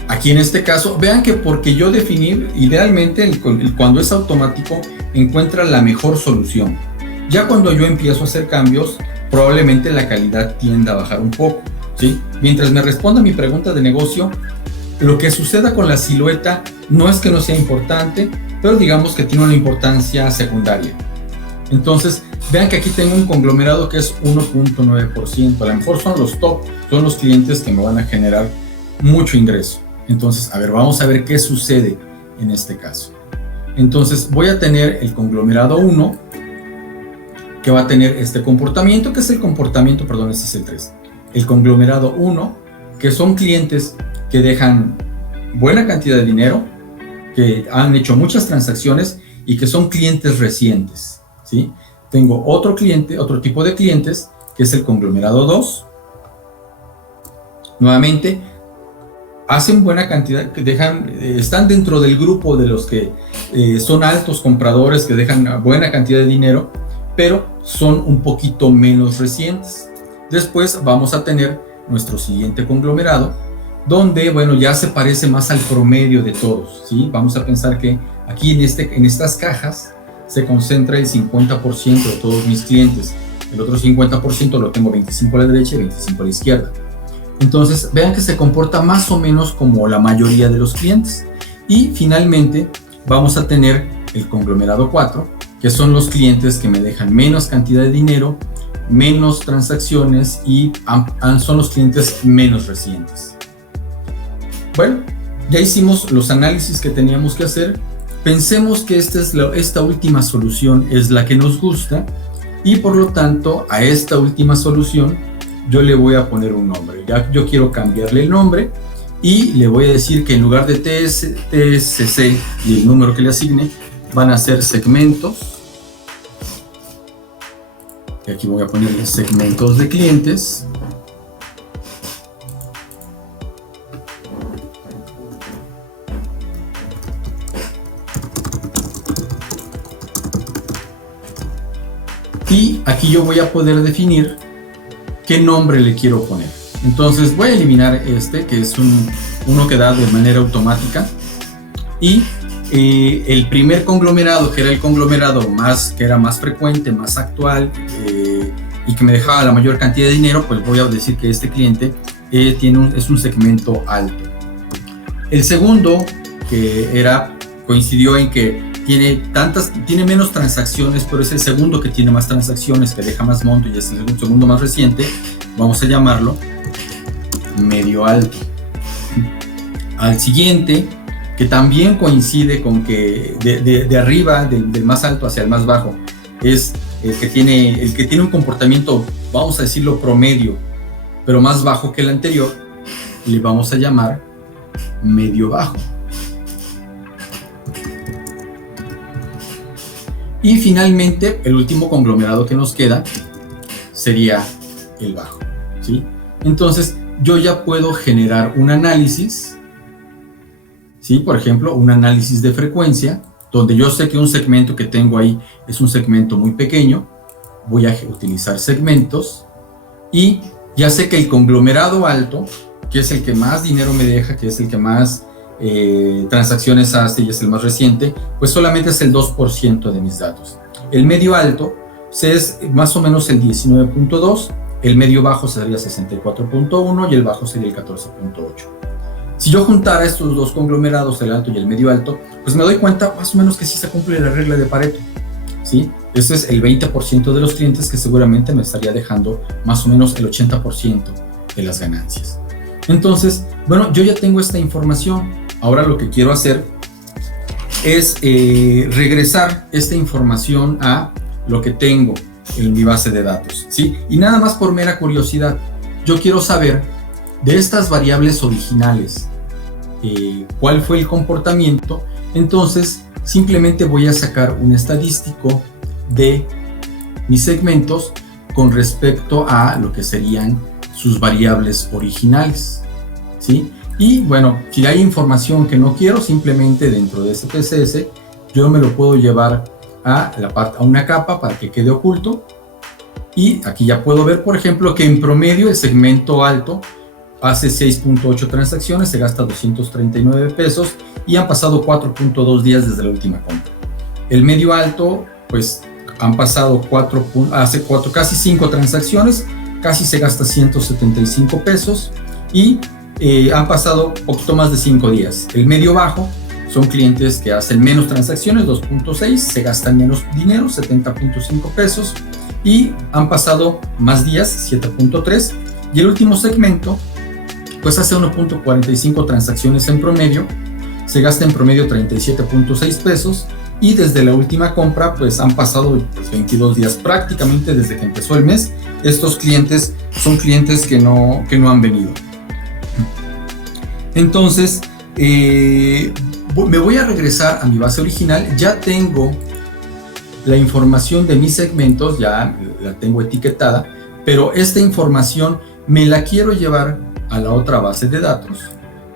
aquí en este caso, vean que porque yo definí, idealmente cuando es automático encuentra la mejor solución. Ya cuando yo empiezo a hacer cambios, probablemente la calidad tienda a bajar un poco, ¿sí? Mientras me responda mi pregunta de negocio, lo que suceda con la silueta no es que no sea importante, pero digamos que tiene una importancia secundaria. Entonces, vean que aquí tengo un conglomerado que es 1.9%. A lo mejor son los top, son los clientes que me van a generar mucho ingreso. Entonces, a ver, vamos a ver qué sucede en este caso. Entonces, voy a tener el conglomerado 1, que va a tener este comportamiento, que es el comportamiento, perdón, este es el 3. El conglomerado 1, que que son clientes que dejan buena cantidad de dinero, que han hecho muchas transacciones y que son clientes recientes, ¿sí? Tengo otro tipo de clientes, que es el conglomerado 2. Nuevamente, hacen buena cantidad, están dentro del grupo de los que son altos compradores, que dejan buena cantidad de dinero, pero son un poquito menos recientes. Después vamos a tener nuestro siguiente conglomerado, donde, bueno, ya se parece más al promedio de todos, ¿sí? Vamos a pensar que aquí en estas cajas se concentra el 50% de todos mis clientes. El otro 50% lo tengo 25 a la derecha y 25 a la izquierda. Entonces, vean que se comporta más o menos como la mayoría de los clientes. Y finalmente, vamos a tener el conglomerado 4, que son los clientes que me dejan menos cantidad de dinero, menos transacciones y son los clientes menos recientes. Bueno, ya hicimos los análisis que teníamos que hacer. Pensemos que esta última solución es la que nos gusta y por lo tanto a esta última solución yo le voy a poner un nombre. Yo quiero cambiarle el nombre y le voy a decir que en lugar de TSC y el número que le asigne van a ser segmentos. Y aquí voy a ponerle segmentos de clientes. Y aquí yo voy a poder definir qué nombre le quiero poner. Entonces voy a eliminar este, que es uno que da de manera automática. Y el primer conglomerado, que era el conglomerado que era más frecuente, más actual y que me dejaba la mayor cantidad de dinero, pues voy a decir que este cliente es un segmento alto. El segundo, que coincidió en que tiene menos transacciones, pero es el segundo que tiene más transacciones, que deja más monto y es el segundo más reciente, vamos a llamarlo medio alto. Al siguiente, que también coincide con que de arriba, del más alto hacia el más bajo, es el que tiene un comportamiento, vamos a decirlo promedio, pero más bajo que el anterior, le vamos a llamar medio bajo. Y finalmente, el último conglomerado que nos queda sería el bajo, ¿sí? Entonces, yo ya puedo generar un análisis, ¿sí? Por ejemplo, un análisis de frecuencia, donde yo sé que un segmento que tengo ahí es un segmento muy pequeño. Voy a utilizar segmentos y ya sé que el conglomerado alto, que es el que más dinero me deja, que es el que más transacciones hace y es el más reciente, pues solamente es el 2% de mis datos. El medio alto es más o menos el 19.2, el medio bajo sería 64.1 y el bajo sería el 14.8. Si yo juntara estos dos conglomerados, el alto y el medio alto, pues me doy cuenta más o menos que sí se cumple la regla de Pareto, ¿sí? Ese es el 20% de los clientes que seguramente me estaría dejando más o menos el 80% de las ganancias. Entonces, bueno, yo ya tengo esta información. Ahora lo que quiero hacer es regresar esta información a lo que tengo en mi base de datos, ¿sí? Y nada más por mera curiosidad, yo quiero saber de estas variables originales, cuál fue el comportamiento. Entonces, simplemente voy a sacar un estadístico de mis segmentos con respecto a lo que serían sus variables originales, ¿sí? Y bueno, si hay información que no quiero, simplemente dentro de este TCS, yo me lo puedo llevar a una capa para que quede oculto. Y aquí ya puedo ver, por ejemplo, que en promedio el segmento alto hace 6.8 transacciones, se gasta 239 pesos y han pasado 4.2 días desde la última compra. El medio alto, pues han pasado casi 5 transacciones, casi se gasta 175 pesos y han pasado poquito más de 5 días. El medio bajo son clientes que hacen menos transacciones, 2.6, se gastan menos dinero, 70.5 pesos y han pasado más días, 7.3. Y el último segmento, pues hace 1.45 transacciones en promedio, se gasta en promedio 37.6 pesos y desde la última compra pues han pasado 22 días, prácticamente desde que empezó el mes. Estos clientes son clientes que no han venido. Entonces, me voy a regresar a mi base original. Ya tengo la información de mis segmentos, ya la tengo etiquetada, pero esta información me la quiero llevar a la otra base de datos,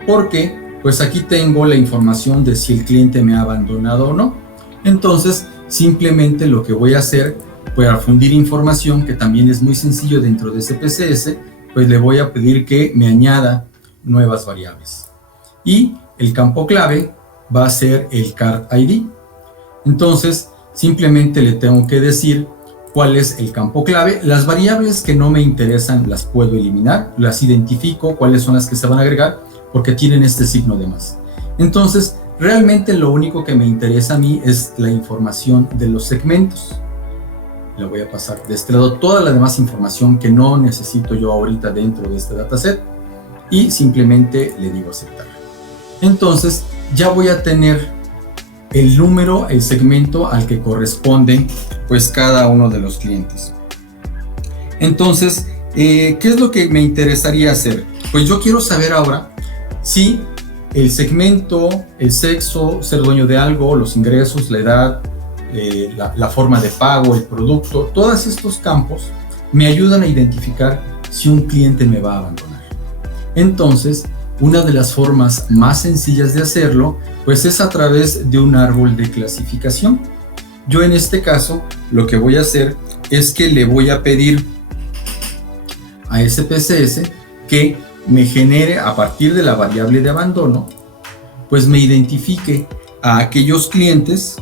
porque pues aquí tengo la información de si el cliente me ha abandonado o no. Entonces, simplemente lo que voy a hacer, para fundir información, que también es muy sencillo dentro de SPSS, pues le voy a pedir que me añada nuevas variables. Y el campo clave va a ser el card ID. Entonces, simplemente le tengo que decir cuál es el campo clave. Las variables que no me interesan las puedo eliminar, las identifico, cuáles son las que se van a agregar, porque tienen este signo de más. Entonces, realmente lo único que me interesa a mí es la información de los segmentos. Le voy a pasar de este lado toda la demás información que no necesito yo ahorita dentro de este dataset y simplemente le digo aceptar. Entonces, ya voy a tener el número, el segmento al que corresponde pues cada uno de los clientes. Entonces, ¿qué es lo que me interesaría hacer? Pues yo quiero saber ahora si el segmento, el sexo, ser dueño de algo, los ingresos, la edad, la forma de pago, el producto, todos estos campos me ayudan a identificar si un cliente me va a abandonar. Entonces, una de las formas más sencillas de hacerlo, pues es a través de un árbol de clasificación. Yo en este caso, lo que voy a hacer es que le voy a pedir a SPSS que me genere, a partir de la variable de abandono, pues me identifique a aquellos clientes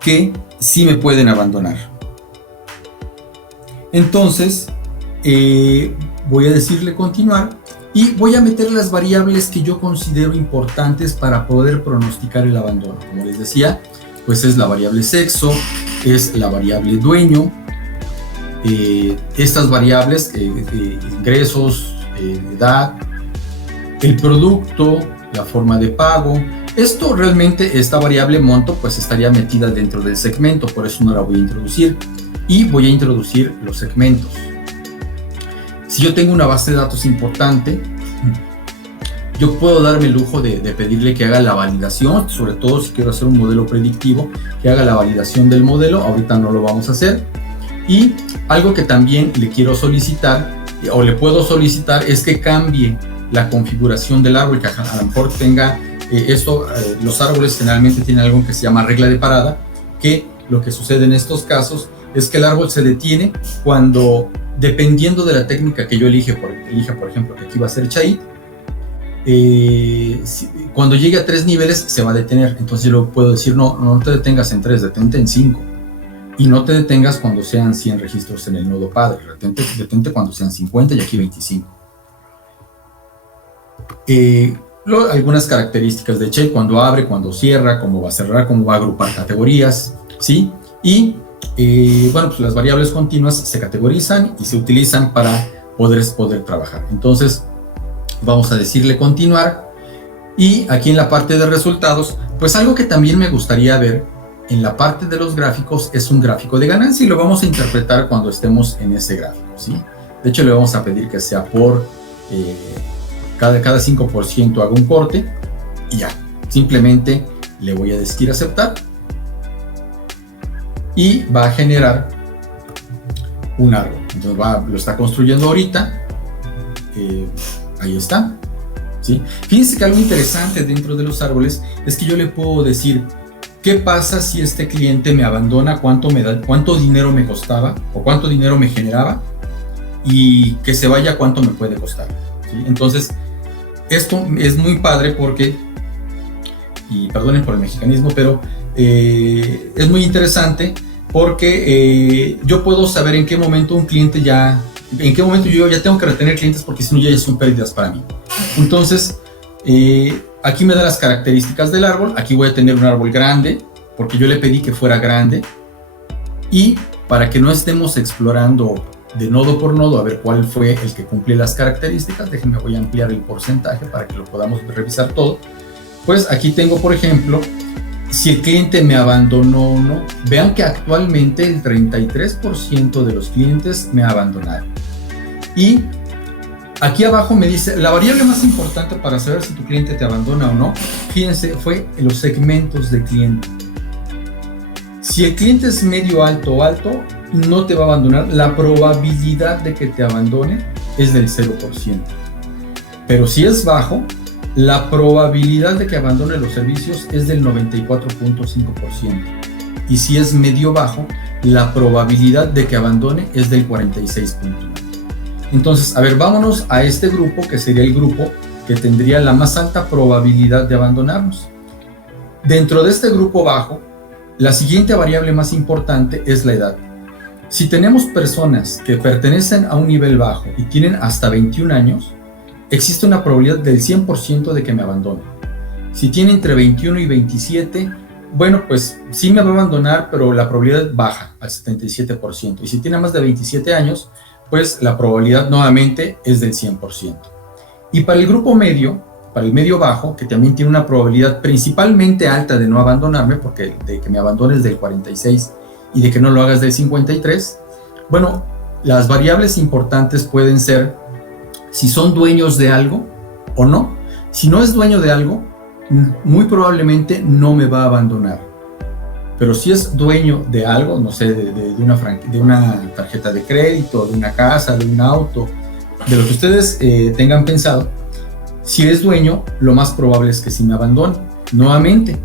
que sí me pueden abandonar. Entonces, voy a decirle continuar y voy a meter las variables que yo considero importantes para poder pronosticar el abandono. Como les decía, pues es la variable sexo, es la variable dueño, estas variables, ingresos, edad, el producto, la forma de pago. Esto realmente, esta variable monto, pues estaría metida dentro del segmento, por eso no la voy a introducir. Y voy a introducir los segmentos. Si yo tengo una base de datos importante, yo puedo darme el lujo de pedirle que haga la validación, sobre todo si quiero hacer un modelo predictivo, que haga la validación del modelo. Ahorita no lo vamos a hacer. Y algo que también le quiero solicitar, o le puedo solicitar, es que cambie la configuración del árbol, que a lo mejor tenga los árboles generalmente tienen algo que se llama regla de parada, que lo que sucede en estos casos es que el árbol se detiene cuando, dependiendo de la técnica que yo elija, por ejemplo, que aquí va a ser Chait, cuando llegue a 3 niveles se va a detener. Entonces yo puedo decir, no te detengas en 3, detente en 5. Y no te detengas cuando sean 100 registros en el nodo padre, detente cuando sean 50 y aquí 25. Algunas características de Chait, cuando abre, cuando cierra, cómo va a cerrar, cómo va a agrupar categorías, ¿sí? Y bueno, pues las variables continuas se categorizan y se utilizan para poder trabajar. Entonces, vamos a decirle continuar. Y aquí en la parte de resultados, pues algo que también me gustaría ver en la parte de los gráficos es un gráfico de ganancia, y lo vamos a interpretar cuando estemos en ese gráfico, ¿sí? De hecho, le vamos a pedir que sea por cada 5% haga un corte y ya. Simplemente le voy a decir aceptar y va a generar un árbol. Entonces lo está construyendo ahorita. Ahí está, ¿sí? Fíjense que algo interesante dentro de los árboles es que yo le puedo decir qué pasa si este cliente me abandona, cuánto dinero me costaba o cuánto dinero me generaba, y que se vaya, cuánto me puede costar, ¿sí? Entonces, esto es muy padre porque, y perdonen por el mexicanismo, pero es muy interesante porque yo puedo saber en qué momento yo ya tengo que retener clientes, porque si no ya son pérdidas para mí. Entonces, aquí me da las características del árbol. Aquí voy a tener un árbol grande, porque yo le pedí que fuera grande. Y para que no estemos explorando de nodo por nodo a ver cuál fue el que cumple las características, déjenme, voy a ampliar el porcentaje para que lo podamos revisar todo. Pues aquí tengo, por ejemplo, si el cliente me abandonó o no. Vean que actualmente el 33% de los clientes me abandonaron. Y Aquí abajo me dice, la variable más importante para saber si tu cliente te abandona o no, fíjense, fue los segmentos de cliente. Si el cliente es medio alto o alto, no te va a abandonar. La probabilidad de que te abandone es del 0%. Pero si es bajo, la probabilidad de que abandone los servicios es del 94.5%. Y si es medio bajo, la probabilidad de que abandone es del 46.9%. Entonces, a ver, vámonos a este grupo, que sería el grupo que tendría la más alta probabilidad de abandonarnos. Dentro de este grupo bajo, la siguiente variable más importante es la edad. Si tenemos personas que pertenecen a un nivel bajo y tienen hasta 21 años, existe una probabilidad del 100% de que me abandonen. Si tiene entre 21 y 27, bueno, pues sí me va a abandonar, pero la probabilidad baja al 77%. Y si tiene más de 27 años, pues la probabilidad nuevamente es del 100%. Y para el grupo medio, para el medio bajo, que también tiene una probabilidad principalmente alta de no abandonarme, porque de que me abandones del 46 y de que no lo hagas del 53, bueno, las variables importantes pueden ser si son dueños de algo o no. Si no es dueño de algo, muy probablemente no me va a abandonar. Pero si es dueño de algo, no sé, de una tarjeta de crédito, de una casa, de un auto, de lo que ustedes tengan pensado, si es dueño, lo más probable es que sí me abandone. Nuevamente,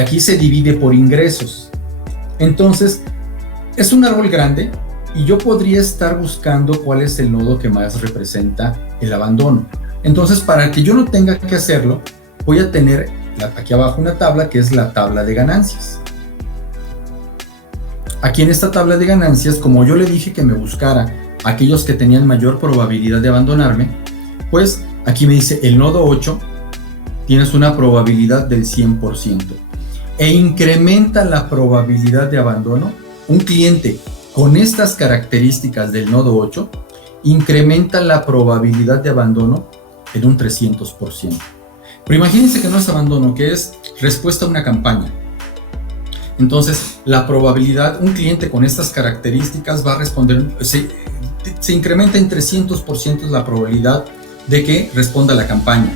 aquí se divide por ingresos. Entonces, es un árbol grande y yo podría estar buscando cuál es el nodo que más representa el abandono. Entonces, para que yo no tenga que hacerlo, voy a tener aquí abajo una tabla que es la tabla de ganancias. Aquí en esta tabla de ganancias, como yo le dije que me buscara aquellos que tenían mayor probabilidad de abandonarme, pues aquí me dice el nodo 8, tienes una probabilidad del 100%. E incrementa la probabilidad de abandono. Un cliente con estas características del nodo 8 incrementa la probabilidad de abandono en un 300%. Pero imagínense que no es abandono, que es respuesta a una campaña. Entonces, la probabilidad, un cliente con estas características va a responder, se incrementa en 300% la probabilidad de que responda a la campaña,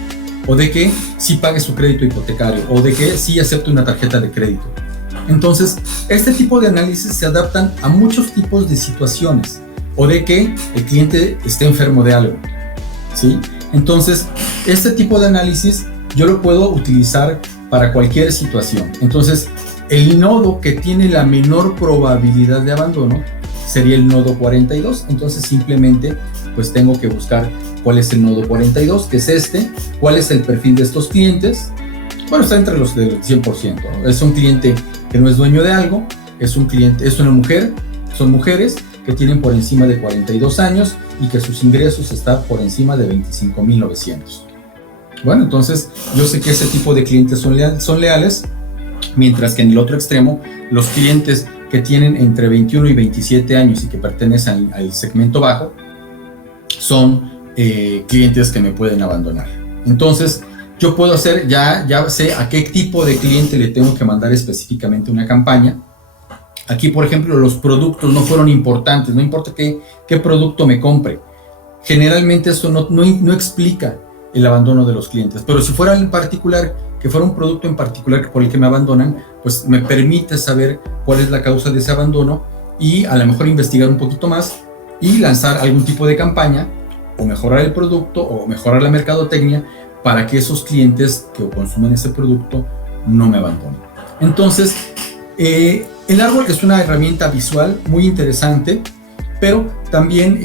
o de que sí pague su crédito hipotecario, o de que sí acepte una tarjeta de crédito. Entonces, este tipo de análisis se adaptan a muchos tipos de situaciones, o de que el cliente esté enfermo de algo, ¿sí? Entonces, este tipo de análisis yo lo puedo utilizar para cualquier situación. Entonces, el nodo que tiene la menor probabilidad de abandono sería el nodo 42. Entonces simplemente pues tengo que buscar cuál es el nodo 42, que es este, cuál es el perfil de estos clientes. Bueno, está entre los del 100%, ¿no? Es un cliente que no es dueño de algo, es un cliente, es una mujer, son mujeres que tienen por encima de 42 años y que sus ingresos están por encima de 25,900. Bueno, entonces yo sé que ese tipo de clientes son leales. Mientras que en el otro extremo, los clientes que tienen entre 21 y 27 años y que pertenecen al segmento bajo, son clientes que me pueden abandonar. Entonces, yo puedo hacer, ya sé a qué tipo de cliente le tengo que mandar específicamente una campaña. Aquí, por ejemplo, los productos no fueron importantes, no importa qué producto me compre. Generalmente eso no explica el abandono de los clientes, pero si fuera en particular, que fuera un producto en particular por el que me abandonan, pues me permite saber cuál es la causa de ese abandono y a lo mejor investigar un poquito más y lanzar algún tipo de campaña o mejorar el producto o mejorar la mercadotecnia para que esos clientes que consumen ese producto no me abandonen. Entonces, el árbol es una herramienta visual muy interesante, pero también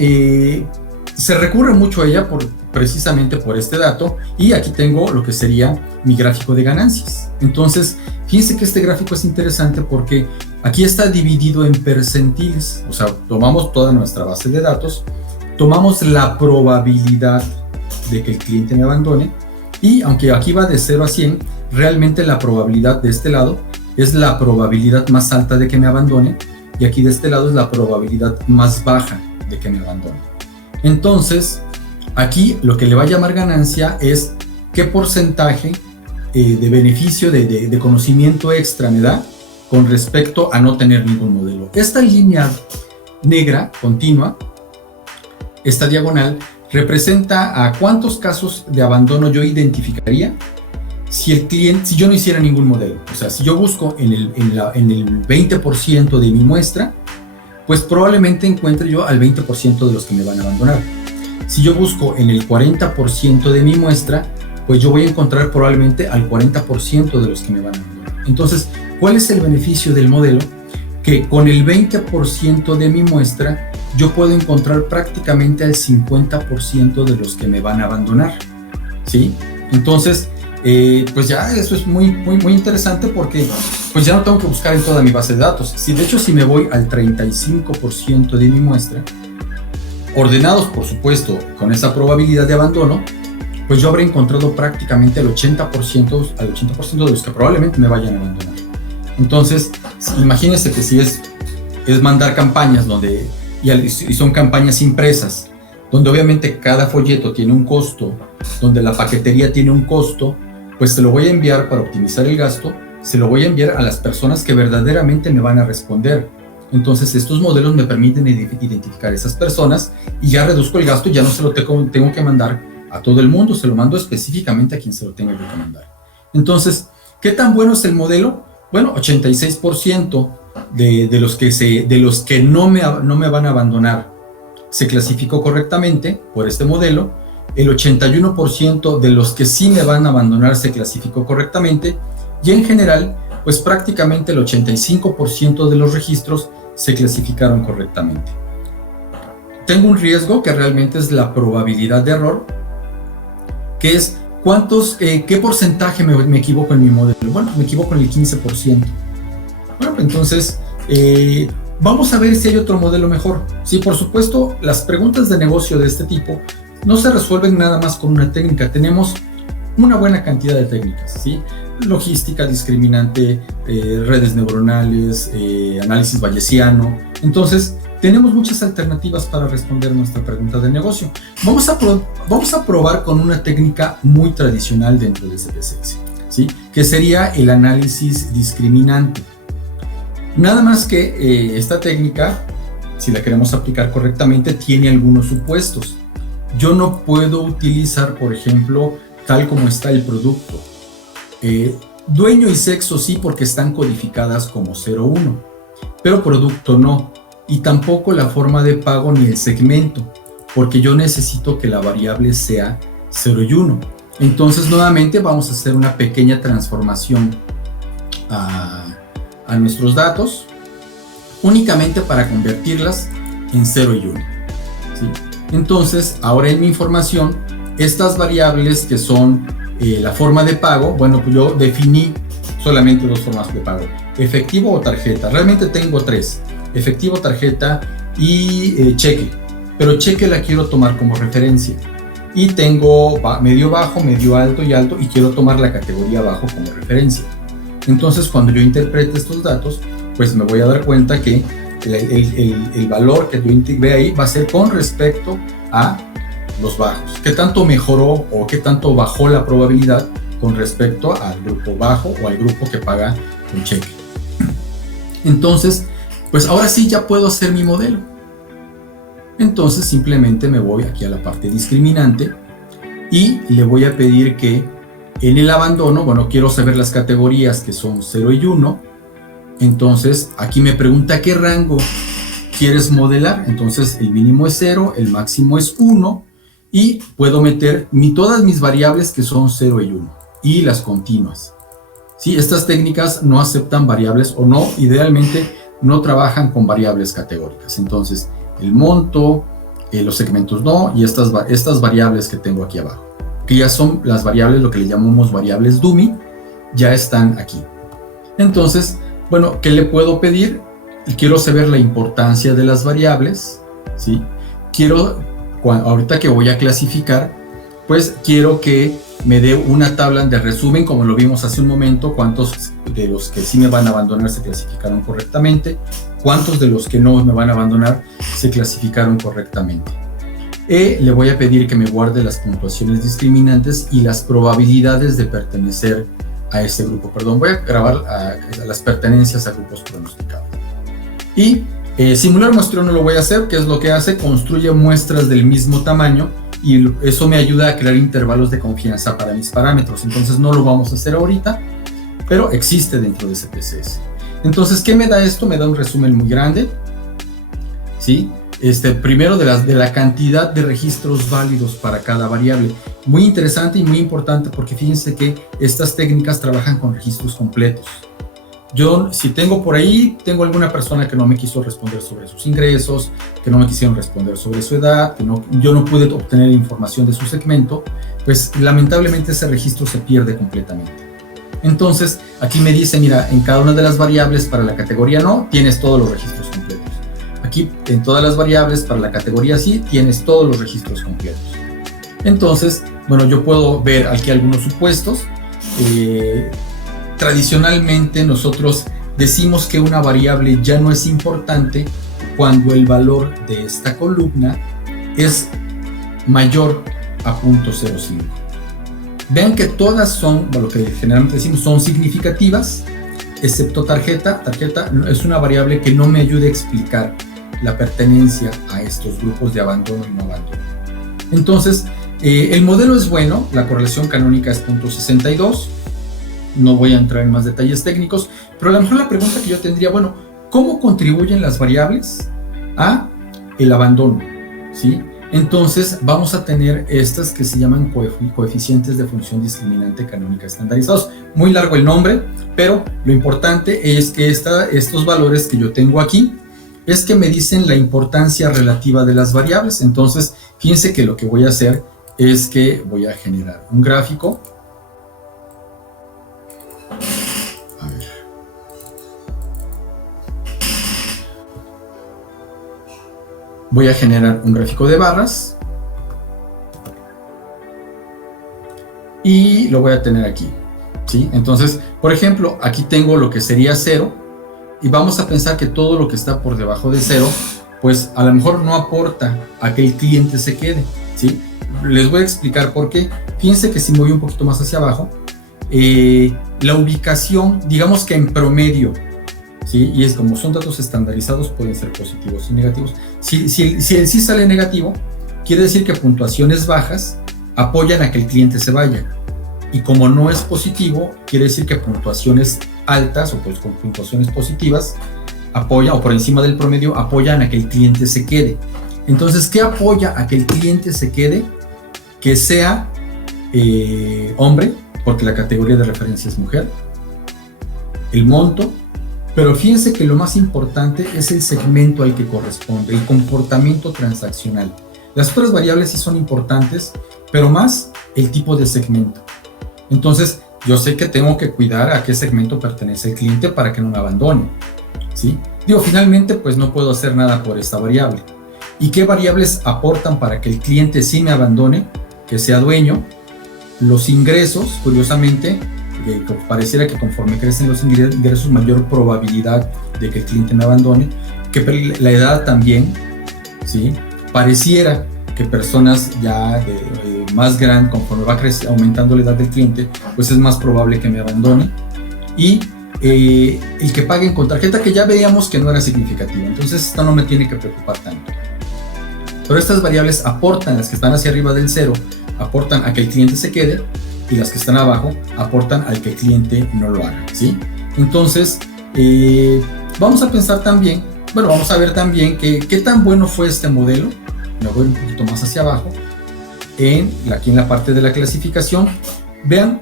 se recurre mucho a ella precisamente por este dato, y aquí tengo lo que sería mi gráfico de ganancias. Entonces, fíjense que este gráfico es interesante porque aquí está dividido en percentiles, o sea, tomamos toda nuestra base de datos, tomamos la probabilidad de que el cliente me abandone, y aunque aquí va de 0 a 100, realmente la probabilidad de este lado es la probabilidad más alta de que me abandone, y aquí de este lado es la probabilidad más baja de que me abandone. Entonces, aquí lo que le va a llamar ganancia es qué porcentaje de beneficio, de conocimiento extra me da con respecto a no tener ningún modelo. Esta línea negra continua, esta diagonal, representa a cuántos casos de abandono yo identificaría si yo no hiciera ningún modelo. O sea, si yo busco en el 20% de mi muestra, pues probablemente encuentre yo al 20% de los que me van a abandonar. Si yo busco en el 40% de mi muestra, pues yo voy a encontrar probablemente al 40% de los que me van a abandonar. Entonces, ¿cuál es el beneficio del modelo? Que con el 20% de mi muestra, yo puedo encontrar prácticamente al 50% de los que me van a abandonar, ¿sí? Entonces, pues ya eso es muy interesante, porque pues ya no tengo que buscar en toda mi base de datos. De hecho, si me voy al 35% de mi muestra, ordenados por supuesto con esa probabilidad de abandono, pues yo habré encontrado prácticamente al 80% de los que probablemente me vayan a abandonar. Entonces, imagínense que si es mandar campañas y son campañas impresas, donde obviamente cada folleto tiene un costo, donde la paquetería tiene un costo, pues se lo voy a enviar para optimizar el gasto, se lo voy a enviar a las personas que verdaderamente me van a responder. Entonces estos modelos me permiten identificar a esas personas y ya reduzco el gasto, ya no se lo tengo que mandar a todo el mundo, se lo mando específicamente a quien se lo tenga que mandar. Entonces, ¿qué tan bueno es el modelo? Bueno, 86% de los que no me van a abandonar se clasificó correctamente por este modelo. El 81% de los que sí me van a abandonar se clasificó correctamente, y en general, pues prácticamente el 85% de los registros se clasificaron correctamente. Tengo un riesgo que realmente es la probabilidad de error, que es qué porcentaje me equivoco en mi modelo. Bueno, me equivoco en el 15%. Bueno, entonces, vamos a ver si hay otro modelo mejor. Sí, por supuesto, las preguntas de negocio de este tipo no se resuelven nada más con una técnica. Tenemos una buena cantidad de técnicas, ¿sí? Logística discriminante, redes neuronales, análisis bayesiano. Entonces, tenemos muchas alternativas para responder nuestra pregunta de negocio. Vamos a probar con una técnica muy tradicional dentro de SPSS, ¿sí? Que sería el análisis discriminante. Nada más que esta técnica, si la queremos aplicar correctamente, tiene algunos supuestos. Yo no puedo utilizar, por ejemplo, tal como está el producto. Dueño y sexo sí, porque están codificadas como 0,1, pero producto no. Y tampoco la forma de pago ni el segmento, porque yo necesito que la variable sea 0 y 1. Entonces, nuevamente vamos a hacer una pequeña transformación a nuestros datos, únicamente para convertirlas en 0 y 1, ¿sí? Entonces, ahora en mi información, estas variables que son la forma de pago, bueno, pues yo definí solamente dos formas de pago, efectivo o tarjeta. Realmente tengo tres: efectivo, tarjeta y cheque, pero cheque la quiero tomar como referencia, y tengo medio bajo, medio alto, y quiero tomar la categoría bajo como referencia. Entonces, cuando yo interprete estos datos, pues me voy a dar cuenta que el valor que yo integré ahí va a ser con respecto a los bajos. ¿Qué tanto mejoró o qué tanto bajó la probabilidad con respecto al grupo bajo o al grupo que paga un cheque? Entonces, pues ahora sí ya puedo hacer mi modelo. Entonces simplemente me voy aquí a la parte discriminante y le voy a pedir que en el abandono, bueno, quiero saber las categorías que son 0 y 1. Entonces aquí me pregunta qué rango quieres modelar. Entonces el mínimo es 0, el máximo es 1, y puedo meter todas mis variables que son 0 y 1 y las continuas. ¿Sí? Estas técnicas no aceptan variables, o no, idealmente no trabajan con variables categóricas. Entonces el monto, los segmentos no, y estas variables que tengo aquí abajo, que ya son las variables, lo que le llamamos variables dummy, ya están aquí. Entonces, bueno, ¿qué le puedo pedir? Quiero saber la importancia de las variables, ¿sí? Ahorita que voy a clasificar, pues quiero que me dé una tabla de resumen, como lo vimos hace un momento, cuántos de los que sí me van a abandonar se clasificaron correctamente, cuántos de los que no me van a abandonar se clasificaron correctamente. Le voy a pedir que me guarde las puntuaciones discriminantes y las probabilidades de pertenecer a este grupo. Perdón, voy a grabar las pertenencias a grupos pronosticados. Y simular muestreo no lo voy a hacer. ¿Qué es lo que hace? Construye muestras del mismo tamaño y eso me ayuda a crear intervalos de confianza para mis parámetros. Entonces no lo vamos a hacer ahorita, pero existe dentro de SPSS. Entonces, ¿qué me da esto? Me da un resumen muy grande, ¿sí? Primero de la cantidad de registros válidos para cada variable. Muy interesante y muy importante porque fíjense que estas técnicas trabajan con registros completos. Yo, si tengo por ahí, tengo alguna persona que no me quiso responder sobre sus ingresos, que no me quisieron responder sobre su edad, que yo no pude obtener información de su segmento, pues lamentablemente ese registro se pierde completamente. Entonces, aquí me dice, mira, en cada una de las variables para la categoría no, tienes todos los registros completos. Aquí, en todas las variables para la categoría sí, tienes todos los registros completos. Entonces, bueno, yo puedo ver aquí algunos supuestos. Tradicionalmente nosotros decimos que una variable ya no es importante cuando el valor de esta columna es mayor a 0.05. Vean que todas son, lo que generalmente decimos, son significativas, excepto tarjeta. Tarjeta es una variable que no me ayuda a explicar la pertenencia a estos grupos de abandono y no abandono. Entonces, el modelo es bueno, la correlación canónica es 0.62. No voy a entrar en más detalles técnicos, pero a lo mejor la pregunta que yo tendría, bueno, ¿cómo contribuyen las variables a el abandono? ¿Sí? Entonces vamos a tener estas que se llaman coeficientes de función discriminante canónica estandarizados. Muy largo el nombre, pero lo importante es que estos valores que yo tengo aquí es que me dicen la importancia relativa de las variables. Entonces, fíjense que lo que voy a hacer es que voy a generar un gráfico. Voy a generar un gráfico de barras y lo voy a tener aquí, ¿sí? Entonces, por ejemplo, aquí tengo lo que sería 0 y vamos a pensar que todo lo que está por debajo de 0, pues a lo mejor no aporta a que el cliente se quede, ¿sí? Les voy a explicar por qué. Fíjense que si me voy un poquito más hacia abajo, la ubicación, digamos que en promedio, ¿sí? Y es como son datos estandarizados, pueden ser positivos y negativos. Si el sí sale negativo, quiere decir que puntuaciones bajas apoyan a que el cliente se vaya. Y como no es positivo, quiere decir que puntuaciones altas o pues con puntuaciones positivas apoyan, o por encima del promedio, apoyan a que el cliente se quede. Entonces, ¿qué apoya a que el cliente se quede? Que sea hombre, porque la categoría de referencia es mujer, el monto. Pero fíjense que lo más importante es el segmento al que corresponde, el comportamiento transaccional. Las otras variables sí son importantes, pero más el tipo de segmento. Entonces, yo sé que tengo que cuidar a qué segmento pertenece el cliente para que no me abandone, ¿sí? Digo, finalmente, pues no puedo hacer nada por esta variable. ¿Y qué variables aportan para que el cliente sí me abandone? Que sea dueño. Los ingresos, curiosamente, pareciera que conforme crecen los ingresos, mayor probabilidad de que el cliente me abandone, que la edad también, ¿sí? Pareciera que personas ya más grandes, conforme va aumentando la edad del cliente, pues es más probable que me abandone. Y el que paguen con tarjeta, que ya veíamos que no era significativa, entonces esto no me tiene que preocupar tanto. Pero estas variables aportan, las que están hacia arriba del 0, aportan a que el cliente se quede, y las que están abajo aportan al que el cliente no lo haga, ¿sí? Entonces, vamos a pensar también, bueno, vamos a ver también qué tan bueno fue este modelo. Me voy un poquito más hacia abajo, aquí en la parte de la clasificación. Vean,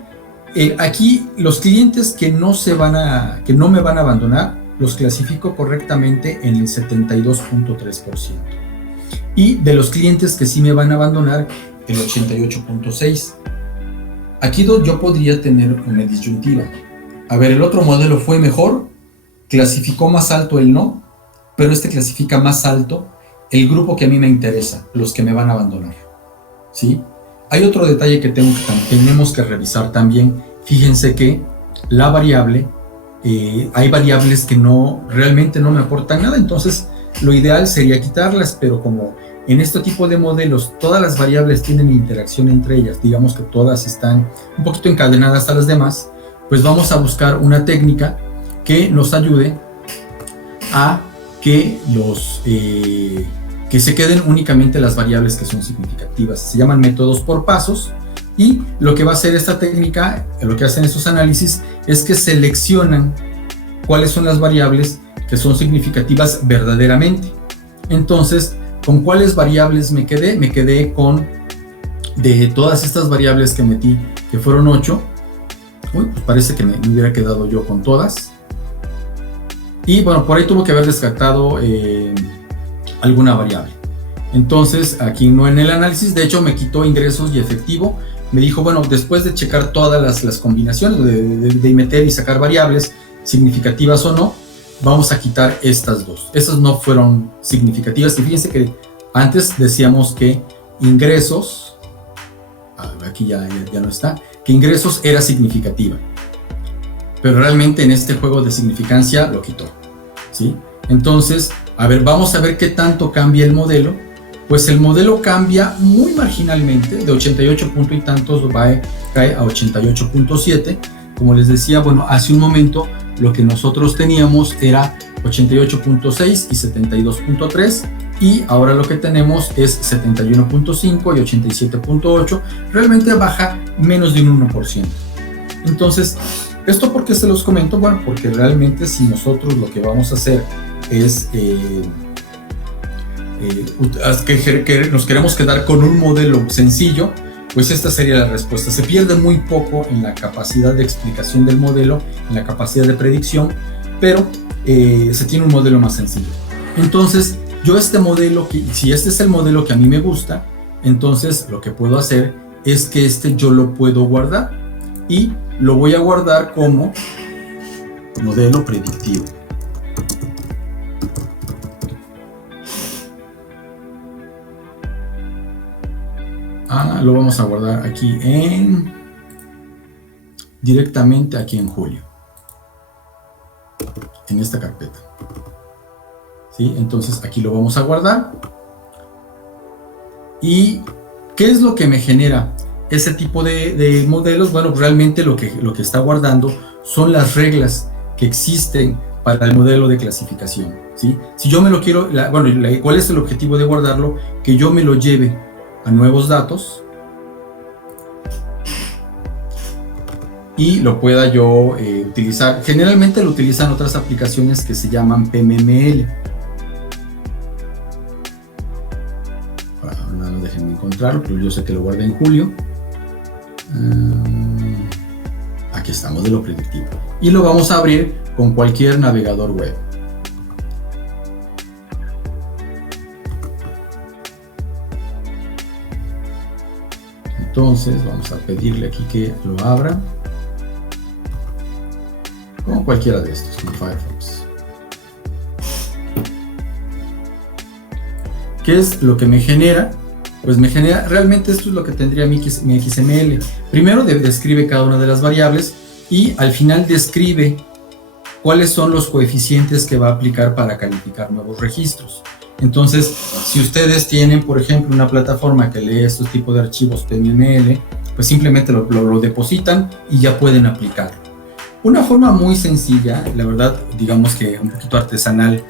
aquí los clientes que no me van a abandonar, los clasifico correctamente en el 72.3%. Y de los clientes que sí me van a abandonar, el 88.6%. Aquí yo podría tener una disyuntiva. A ver, el otro modelo fue mejor, clasificó más alto el no, pero este clasifica más alto el grupo que a mí me interesa, los que me van a abandonar, ¿sí? Hay otro detalle que tenemos que revisar también. Fíjense que la variable, hay variables que realmente no me aportan nada, entonces lo ideal sería quitarlas, pero como en este tipo de modelos todas las variables tienen interacción entre ellas, digamos que todas están un poquito encadenadas a las demás, pues vamos a buscar una técnica que nos ayude a que que se queden únicamente las variables que son significativas. Se llaman métodos por pasos, y lo que va a hacer esta técnica, lo que hacen estos análisis, es que seleccionan cuáles son las variables que son significativas verdaderamente. Entonces, ¿con cuáles variables me quedé? Me quedé con, de todas estas variables que metí, que fueron 8, pues parece que me hubiera quedado yo con todas. Y bueno, por ahí tuvo que haber descartado alguna variable. Entonces, aquí no en el análisis, de hecho me quitó ingresos y efectivo. Me dijo, bueno, después de checar todas las combinaciones, de meter y sacar variables significativas o no, vamos a quitar estas dos. Estas no fueron significativas. Y fíjense que antes decíamos que ingresos, aquí ya no está, que ingresos era significativa. Pero realmente en este juego de significancia lo quitó, ¿sí? Entonces, a ver, vamos a ver qué tanto cambia el modelo. Pues el modelo cambia muy marginalmente, de 88 punto y tantos cae a 88.7. Como les decía, bueno, hace un momento lo que nosotros teníamos era 88.6 y 72.3, y ahora lo que tenemos es 71.5 y 87.8, realmente baja menos de un 1%. Entonces, ¿esto por qué se los comento? Bueno, porque realmente si nosotros lo que vamos a hacer es que nos queremos quedar con un modelo sencillo, pues esta sería la respuesta. Se pierde muy poco en la capacidad de explicación del modelo, en la capacidad de predicción, pero se tiene un modelo más sencillo. Entonces, yo este modelo, si este es el modelo que a mí me gusta, entonces lo que puedo hacer es que yo lo puedo guardar, y lo voy a guardar como modelo predictivo. Lo vamos a guardar aquí directamente aquí en Julio, en esta carpeta, ¿sí? Entonces aquí lo vamos a guardar. ¿Y qué es lo que me genera ese tipo de modelos? Bueno, realmente lo que está guardando son las reglas que existen para el modelo de clasificación, ¿sí? Si yo me lo quiero, ¿cuál es el objetivo de guardarlo? Que yo me lo lleve a nuevos datos y lo pueda yo utilizar. Generalmente lo utilizan otras aplicaciones que se llaman PMML. Ahora no, déjenme encontrarlo, pero yo sé que lo guardé en Julio. Aquí está, modelo predictivo. Y lo vamos a abrir con cualquier navegador web. Entonces vamos a pedirle aquí que lo abra con cualquiera de estos, con Firefox. ¿Qué es lo que me genera? Pues me genera, realmente esto es lo que tendría mi XML. Primero describe cada una de las variables, y al final describe cuáles son los coeficientes que va a aplicar para calificar nuevos registros. Entonces, si ustedes tienen, por ejemplo, una plataforma que lee estos tipos de archivos PMML, pues simplemente lo depositan y ya pueden aplicarlo. Una forma muy sencilla, la verdad, digamos que un poquito artesanal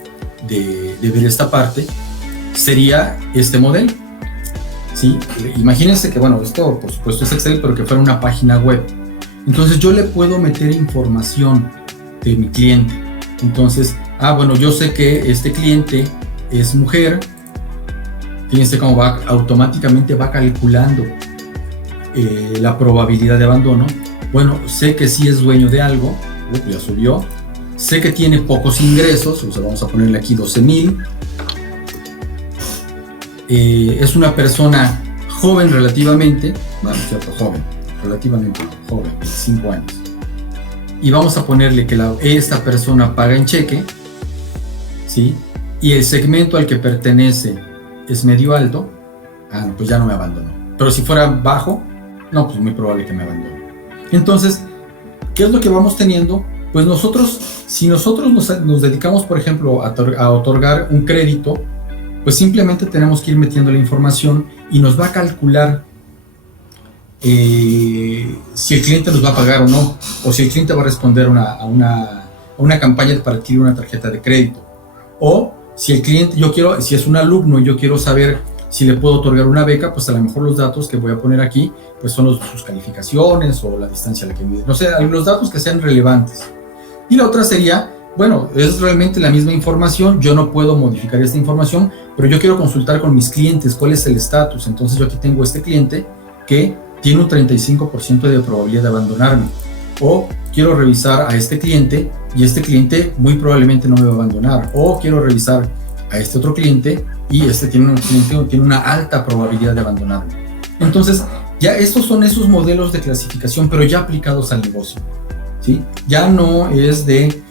de ver esta parte, sería este modelo, ¿sí? Imagínense que, bueno, esto por supuesto es Excel, pero que fuera una página web. Entonces yo le puedo meter información de mi cliente. Entonces, bueno, yo sé que este cliente es mujer. Fíjense cómo automáticamente va calculando la probabilidad de abandono. Bueno, sé que sí es dueño de algo, ya subió. Sé que tiene pocos ingresos, o sea, vamos a ponerle aquí 12,000. Es una persona joven relativamente, bueno, cierto, relativamente joven, 25 años. Y vamos a ponerle que esta persona paga en cheque, ¿sí? Y el segmento al que pertenece es medio alto, pues ya no me abandonó. Pero si fuera bajo, no, pues muy probable que me abandone. Entonces, ¿qué es lo que vamos teniendo? Pues si nosotros nos dedicamos, por ejemplo, a otorgar un crédito, pues simplemente tenemos que ir metiendo la información y nos va a calcular si el cliente nos va a pagar o no, o si el cliente va a responder a una campaña para adquirir una tarjeta de crédito, o Si el cliente, si es un alumno y yo quiero saber si le puedo otorgar una beca, pues a lo mejor los datos que voy a poner aquí, pues son sus calificaciones o la distancia a la que mide, no sé, los datos que sean relevantes. Y la otra sería, bueno, es realmente la misma información, yo no puedo modificar esta información, pero yo quiero consultar con mis clientes cuál es el estatus. Entonces yo aquí tengo este cliente que tiene un 35% de probabilidad de abandonarme. O quiero revisar a este cliente y este cliente muy probablemente no me va a abandonar. O quiero revisar a este otro cliente y este tiene una alta probabilidad de abandonarme. Entonces, ya estos son esos modelos de clasificación, pero ya aplicados al negocio, ¿sí? Ya no es de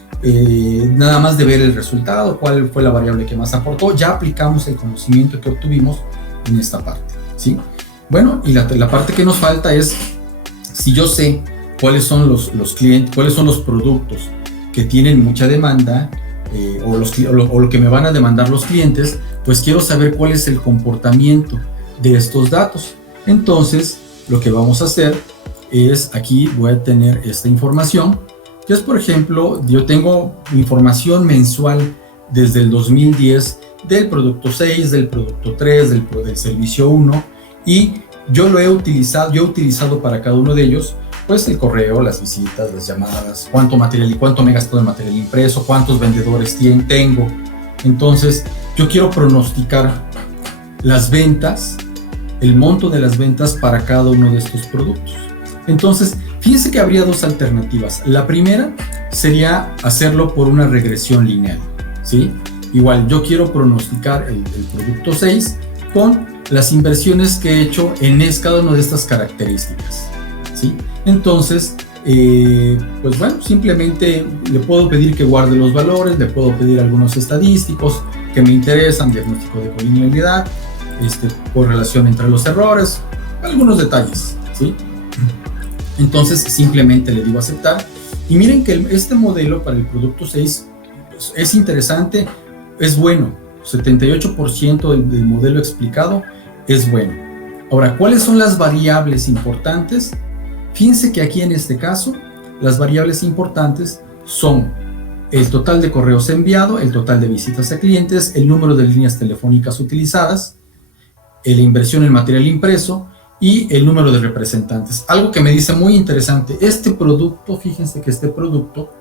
nada más de ver el resultado, cuál fue la variable que más aportó, ya aplicamos el conocimiento que obtuvimos en esta parte, ¿sí? Bueno, y la parte que nos falta es, si yo sé cuáles son los clientes, cuáles son los productos que tienen mucha demanda, o lo que me van a demandar los clientes, pues quiero saber cuál es el comportamiento de estos datos. Entonces, lo que vamos a hacer es, aquí voy a tener esta información, que es, por ejemplo, yo tengo información mensual desde el 2010 del producto 6, del producto 3, del servicio 1, y yo he utilizado para cada uno de ellos, pues el correo, las visitas, las llamadas, cuánto material y cuánto me gastó de material impreso, cuántos vendedores tengo. Entonces, yo quiero pronosticar las ventas, el monto de las ventas para cada uno de estos productos. Entonces, fíjense que habría dos alternativas. La primera sería hacerlo por una regresión lineal, ¿sí? Igual, yo quiero pronosticar el producto 6 con las inversiones que he hecho en cada una de estas características, ¿sí? Entonces, pues bueno, simplemente le puedo pedir que guarde los valores, le puedo pedir algunos estadísticos que me interesan, diagnóstico de colinealidad, correlación entre los errores, algunos detalles, ¿sí? Entonces, simplemente le digo aceptar. Y miren que este modelo para el producto 6 pues, es interesante, es bueno. 78% del modelo explicado es bueno. Ahora, ¿cuáles son las variables importantes? Fíjense que aquí en este caso, las variables importantes son el total de correos enviados, el total de visitas a clientes, el número de líneas telefónicas utilizadas, la inversión en material impreso y el número de representantes. Algo que me dice muy interesante, este producto, fíjense que este producto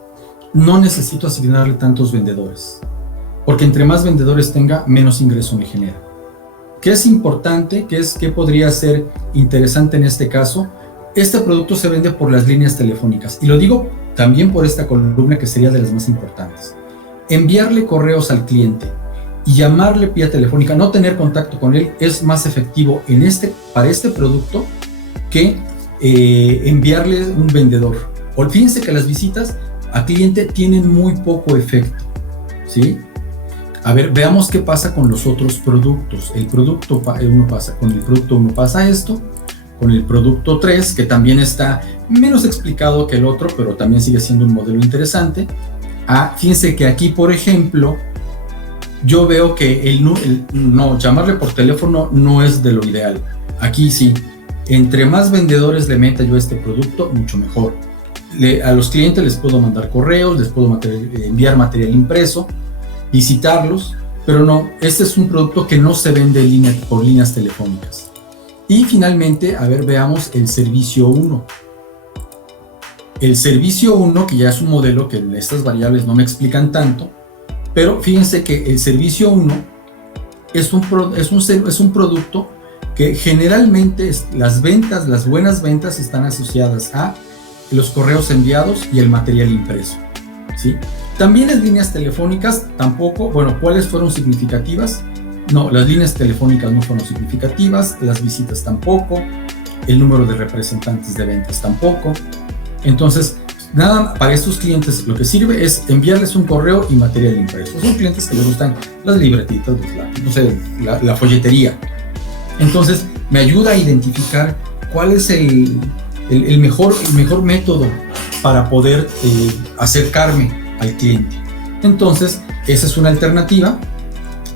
no necesito asignarle tantos vendedores, porque entre más vendedores tenga, menos ingreso me genera. ¿Qué es importante? ¿Qué podría ser interesante en este caso? Este producto se vende por las líneas telefónicas, y lo digo también por esta columna que sería de las más importantes. Enviarle correos al cliente y llamarle vía telefónica, no tener contacto con él, es más efectivo para este producto que enviarle un vendedor. Fíjense que las visitas a cliente tienen muy poco efecto, ¿sí? A ver, veamos qué pasa con los otros productos. Con el producto 1 pasa esto, con el producto 3, que también está menos explicado que el otro, pero también sigue siendo un modelo interesante. Fíjense que aquí, por ejemplo, yo veo que llamarle por teléfono no es de lo ideal. Aquí sí, entre más vendedores le meta yo a este producto, mucho mejor. A los clientes les puedo mandar correos, les puedo enviar material impreso, visitarlos, pero no, este es un producto que no se vende por líneas telefónicas. Y finalmente, a ver, veamos el servicio 1. El servicio 1, que ya es un modelo que estas variables no me explican tanto, pero fíjense que el servicio 1 es un producto que generalmente las buenas ventas están asociadas a los correos enviados y el material impreso, ¿sí? También las líneas telefónicas tampoco, bueno, ¿cuáles fueron significativas? No, las líneas telefónicas no fueron significativas, las visitas tampoco, el número de representantes de ventas tampoco. Entonces, nada, para estos clientes lo que sirve es enviarles un correo y material impreso. Son clientes que les gustan las libretitas, la folletería. Entonces, me ayuda a identificar cuál es el mejor método para poder acercarme al cliente. Entonces, esa es una alternativa.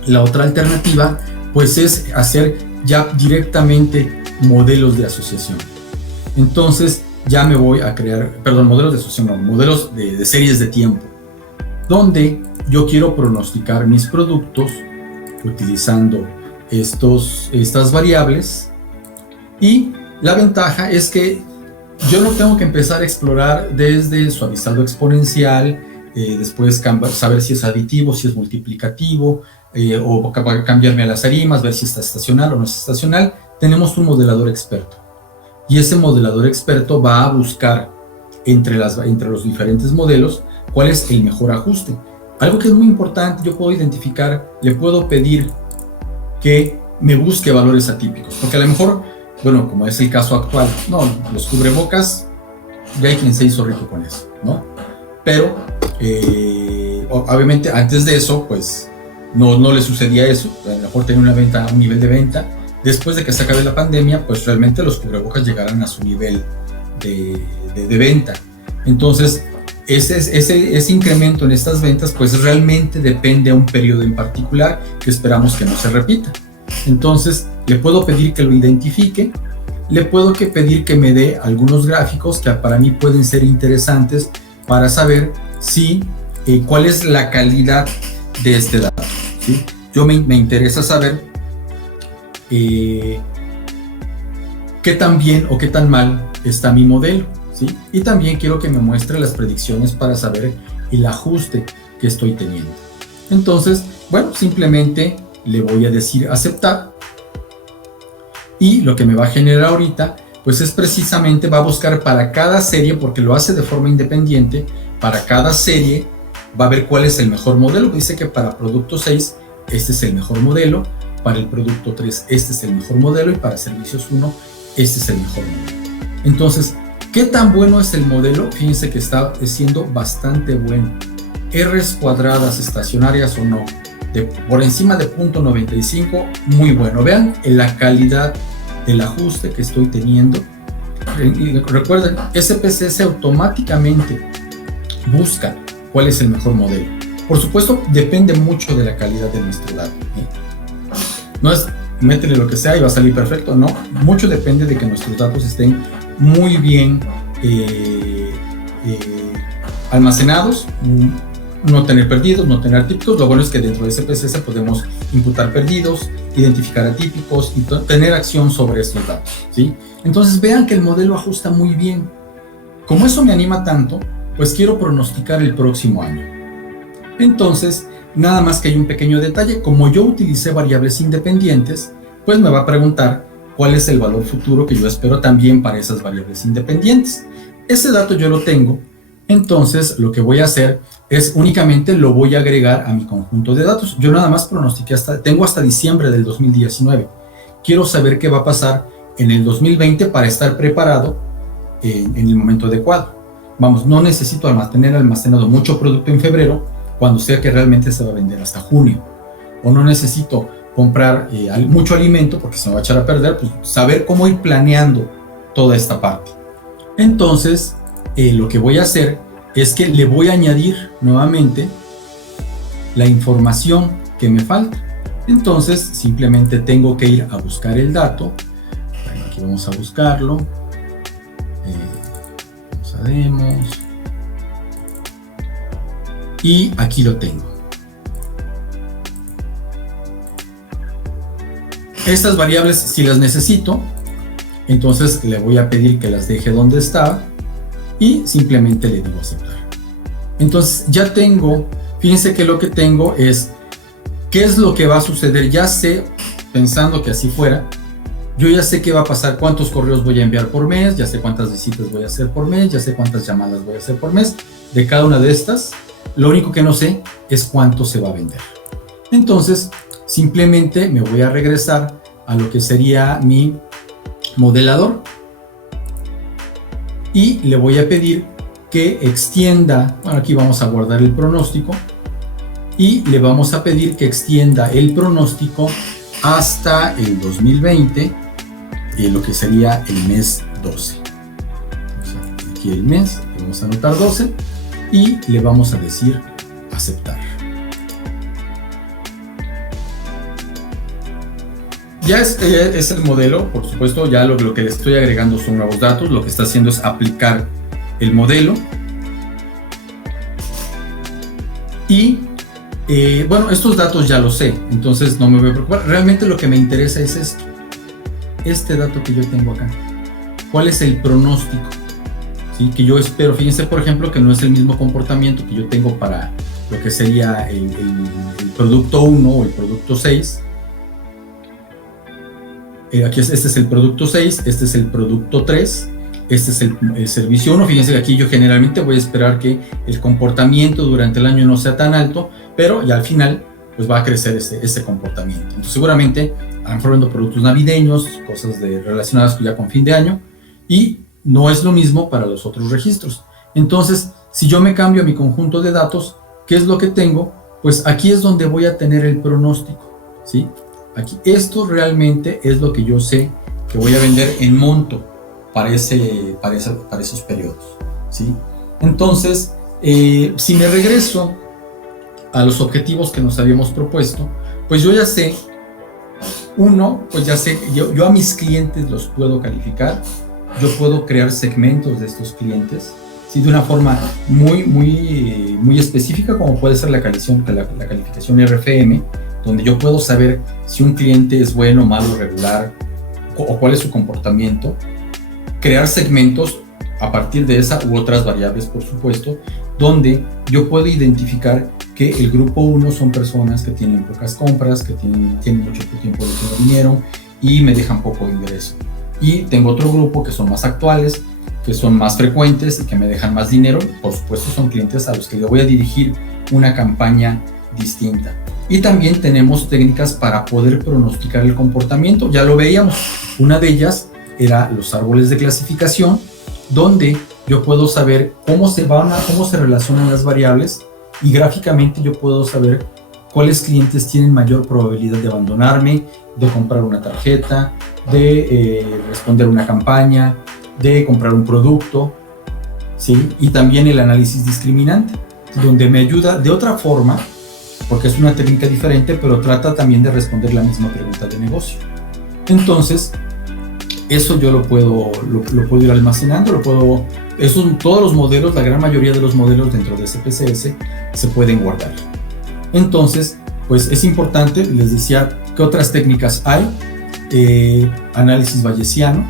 La otra alternativa, pues, es hacer ya directamente modelos de asociación. Entonces, ya me voy a crear, modelos de asociación, no, modelos de series de tiempo, donde yo quiero pronosticar mis productos utilizando estas variables, y la ventaja es que yo no tengo que empezar a explorar desde suavizado exponencial, después saber si es aditivo, si es multiplicativo, o cambiarme a las arimas, ver si está estacional o no es estacional. Tenemos un modelador experto, y ese modelador experto va a buscar entre los diferentes modelos cuál es el mejor ajuste. Algo que es muy importante, yo puedo identificar, le puedo pedir que me busque valores atípicos, porque a lo mejor, bueno, como es el caso actual, no, los cubrebocas, ya hay quien se hizo rico con eso, ¿no? Pero, obviamente, antes de eso, pues, no le sucedía eso. A lo mejor tenía un nivel de venta. Después de que se acabe la pandemia, pues realmente los cubrebocas llegarán a su nivel de venta. Entonces, ese incremento en estas ventas, pues realmente depende a un periodo en particular que esperamos que no se repita. Entonces, le puedo pedir que lo identifique, le puedo pedir que me dé algunos gráficos que para mí pueden ser interesantes para saber cuál es la calidad de este dato, ¿sí? Yo me interesa saber qué tan bien o qué tan mal está mi modelo, ¿sí? Y también quiero que me muestre las predicciones para saber el ajuste que estoy teniendo. Entonces, bueno, simplemente le voy a decir aceptar, y lo que me va a generar ahorita, pues es precisamente, va a buscar para cada serie, porque lo hace de forma independiente, para cada serie va a ver cuál es el mejor modelo. Dice que para producto 6, este es el mejor modelo, para el producto 3, este es el mejor modelo, y para servicios 1, este es el mejor modelo. Entonces, ¿qué tan bueno es el modelo? Fíjense que está siendo bastante bueno. R's cuadradas estacionarias o no, por encima de 0.95, muy bueno. Vean la calidad del ajuste que estoy teniendo. Y recuerden, SPSS automáticamente busca cuál es el mejor modelo. Por supuesto, depende mucho de la calidad de nuestro dato, ¿eh? No es métele lo que sea y va a salir perfecto, no. Mucho depende de que nuestros datos estén muy bien almacenados, no tener perdidos, no tener atípicos. Lo bueno es que dentro de SPSS podemos imputar perdidos, identificar atípicos y tener acción sobre estos datos, ¿sí? Entonces vean que el modelo ajusta muy bien. Como eso me anima tanto, pues quiero pronosticar el próximo año. Entonces, nada más que hay un pequeño detalle. Como yo utilicé variables independientes, pues me va a preguntar cuál es el valor futuro que yo espero también para esas variables independientes. Ese dato yo lo tengo. Entonces, lo que voy a hacer es únicamente lo voy a agregar a mi conjunto de datos. Yo nada más pronostiqué tengo hasta diciembre del 2019. Quiero saber qué va a pasar en el 2020 para estar preparado en el momento adecuado. Vamos, no necesito tener almacenado mucho producto en febrero cuando sé que realmente se va a vender hasta junio. O no necesito comprar mucho alimento porque se me va a echar a perder. Pues saber cómo ir planeando toda esta parte. Entonces, lo que voy a hacer es que le voy a añadir nuevamente la información que me falta. Entonces simplemente tengo que ir a buscar el dato. Bueno, aquí vamos a buscarlo. Vamos a demos. Y aquí lo tengo. Estas variables, si las necesito, entonces le voy a pedir que las deje donde está. Y simplemente le digo aceptar. Entonces ya tengo, fíjense que lo que tengo es, ¿qué es lo que va a suceder? Ya sé, pensando que así fuera, yo ya sé qué va a pasar, cuántos correos voy a enviar por mes, ya sé cuántas visitas voy a hacer por mes, ya sé cuántas llamadas voy a hacer por mes. De cada una de estas, lo único que no sé es cuánto se va a vender. Entonces, simplemente me voy a regresar a lo que sería mi modelador. Y le voy a pedir que extienda, bueno, aquí vamos a guardar el pronóstico, y le vamos a pedir que extienda el pronóstico hasta el 2020, lo que sería el mes 12. Aquí el mes, le vamos a anotar 12, y le vamos a decir aceptar. Ya es el modelo, por supuesto, ya lo que le estoy agregando son nuevos datos. Lo que está haciendo es aplicar el modelo. Y Bueno, estos datos ya los sé, entonces no me voy a preocupar. Realmente lo que me interesa es esto, este dato que yo tengo acá. ¿Cuál es el pronóstico? ¿Sí? Que yo espero. Fíjense, por ejemplo, que no es el mismo comportamiento que yo tengo para lo que sería el producto 1 o el producto 6. Aquí este es el producto 6, este es el producto 3, este es el servicio 1. Fíjense que aquí yo generalmente voy a esperar que el comportamiento durante el año no sea tan alto, pero ya al final pues va a crecer ese comportamiento. Entonces seguramente a lo mejor vendo productos navideños, cosas relacionadas ya con fin de año, y no es lo mismo para los otros registros. Entonces, si yo me cambio a mi conjunto de datos, ¿qué es lo que tengo? Pues aquí es donde voy a tener el pronóstico, ¿sí? Aquí, esto realmente es lo que yo sé que voy a vender en monto para esos periodos, ¿sí? Entonces, si me regreso a los objetivos que nos habíamos propuesto, pues yo ya sé, pues ya sé, yo a mis clientes los puedo calificar, yo puedo crear segmentos de estos clientes, ¿sí? De una forma muy específica, como puede ser la calificación RFM, donde yo puedo saber si un cliente es bueno, malo, regular, o cuál es su comportamiento, crear segmentos a partir de esa u otras variables, por supuesto, donde yo puedo identificar que el grupo 1 son personas que tienen pocas compras, que tienen mucho tiempo de que no vinieron y me dejan poco ingreso. Y tengo otro grupo que son más actuales, que son más frecuentes y que me dejan más dinero. Por supuesto, son clientes a los que le voy a dirigir una campaña distinta. Y también tenemos técnicas para poder pronosticar el comportamiento. Ya lo veíamos. Una de ellas era los árboles de clasificación, donde yo puedo saber cómo se relacionan las variables, y gráficamente yo puedo saber cuáles clientes tienen mayor probabilidad de abandonarme, de comprar una tarjeta, de responder una campaña, de comprar un producto, ¿sí? Y también el análisis discriminante, donde me ayuda de otra forma, porque es una técnica diferente, pero trata también de responder la misma pregunta de negocio. Entonces, eso yo lo puedo ir almacenando, todos los modelos, la gran mayoría de los modelos dentro de SPSS se pueden guardar. Entonces, pues es importante, les decía, ¿qué otras técnicas hay? Análisis bayesiano,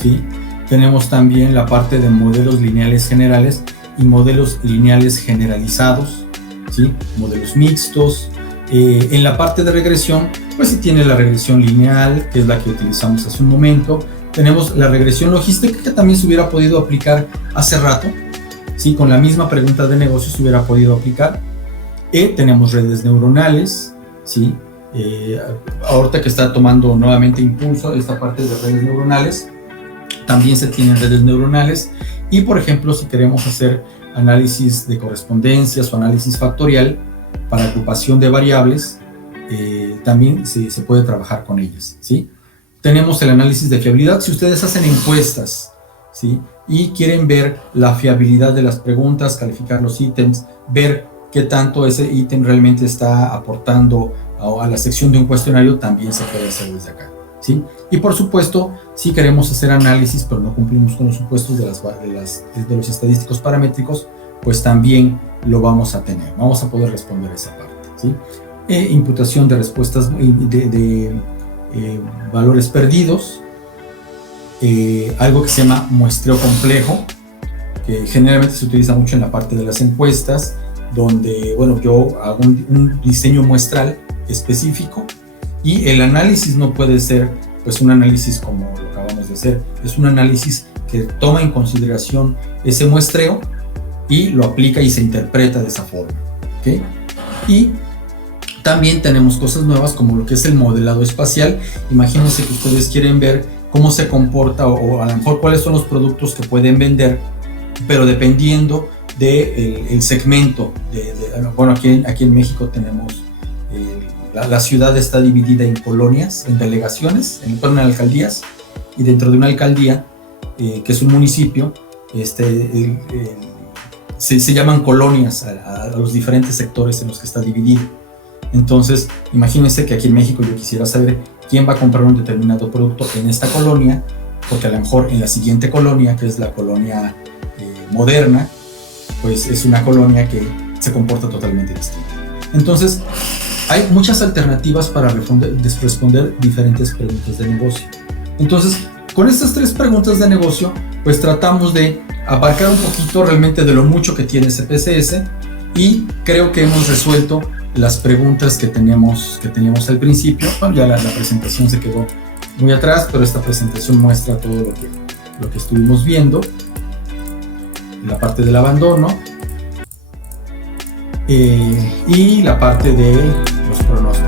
¿sí? Tenemos también la parte de modelos lineales generales y modelos lineales generalizados, ¿sí? Modelos mixtos. En la parte de regresión, pues se tiene la regresión lineal, que es la que utilizamos hace un momento. Tenemos la regresión logística, que también se hubiera podido aplicar hace rato, ¿sí? Con la misma pregunta de negocio se hubiera podido aplicar. Tenemos redes neuronales, ¿sí? Ahorita que está tomando nuevamente impulso esta parte de redes neuronales, también se tienen redes neuronales. Y por ejemplo, si queremos hacer análisis de correspondencias o análisis factorial para agrupación de variables, también se puede trabajar con ellas, ¿sí? Tenemos el análisis de fiabilidad. Si ustedes hacen encuestas, ¿sí? Y quieren ver la fiabilidad de las preguntas, calificar los ítems, ver qué tanto ese ítem realmente está aportando a la sección de un cuestionario, también se puede hacer desde acá, ¿sí? Y por supuesto, si queremos hacer análisis, pero no cumplimos con los supuestos de los estadísticos paramétricos, pues también lo vamos a tener, vamos a poder responder esa parte, ¿sí? Imputación de respuestas de valores perdidos, algo que se llama muestreo complejo, que generalmente se utiliza mucho en la parte de las encuestas, donde, bueno, yo hago un diseño muestral específico, y el análisis no puede ser pues un análisis como lo acabamos de hacer, es un análisis que toma en consideración ese muestreo y lo aplica y se interpreta de esa forma, ¿okay? Y también tenemos cosas nuevas como lo que es el modelado espacial. Imagínense que ustedes quieren ver cómo se comporta o a lo mejor cuáles son los productos que pueden vender, pero dependiendo del segmento. Bueno, aquí en México tenemos, la ciudad está dividida en colonias, en delegaciones, en alcaldías, y dentro de una alcaldía, que es un municipio, se llaman colonias a los diferentes sectores en los que está dividido. Entonces, imagínense que aquí en México yo quisiera saber quién va a comprar un determinado producto en esta colonia, porque a lo mejor en la siguiente colonia, que es la colonia moderna, pues es una colonia que se comporta totalmente distinta. Entonces, hay muchas alternativas para responder diferentes preguntas de negocio. Entonces, con estas 3 preguntas de negocio, pues tratamos de abarcar un poquito realmente de lo mucho que tiene CPCS, y creo que hemos resuelto las preguntas que teníamos al principio. Bueno, ya la presentación se quedó muy atrás, pero esta presentación muestra todo lo que estuvimos viendo. La parte del abandono y la parte de los pronósticos.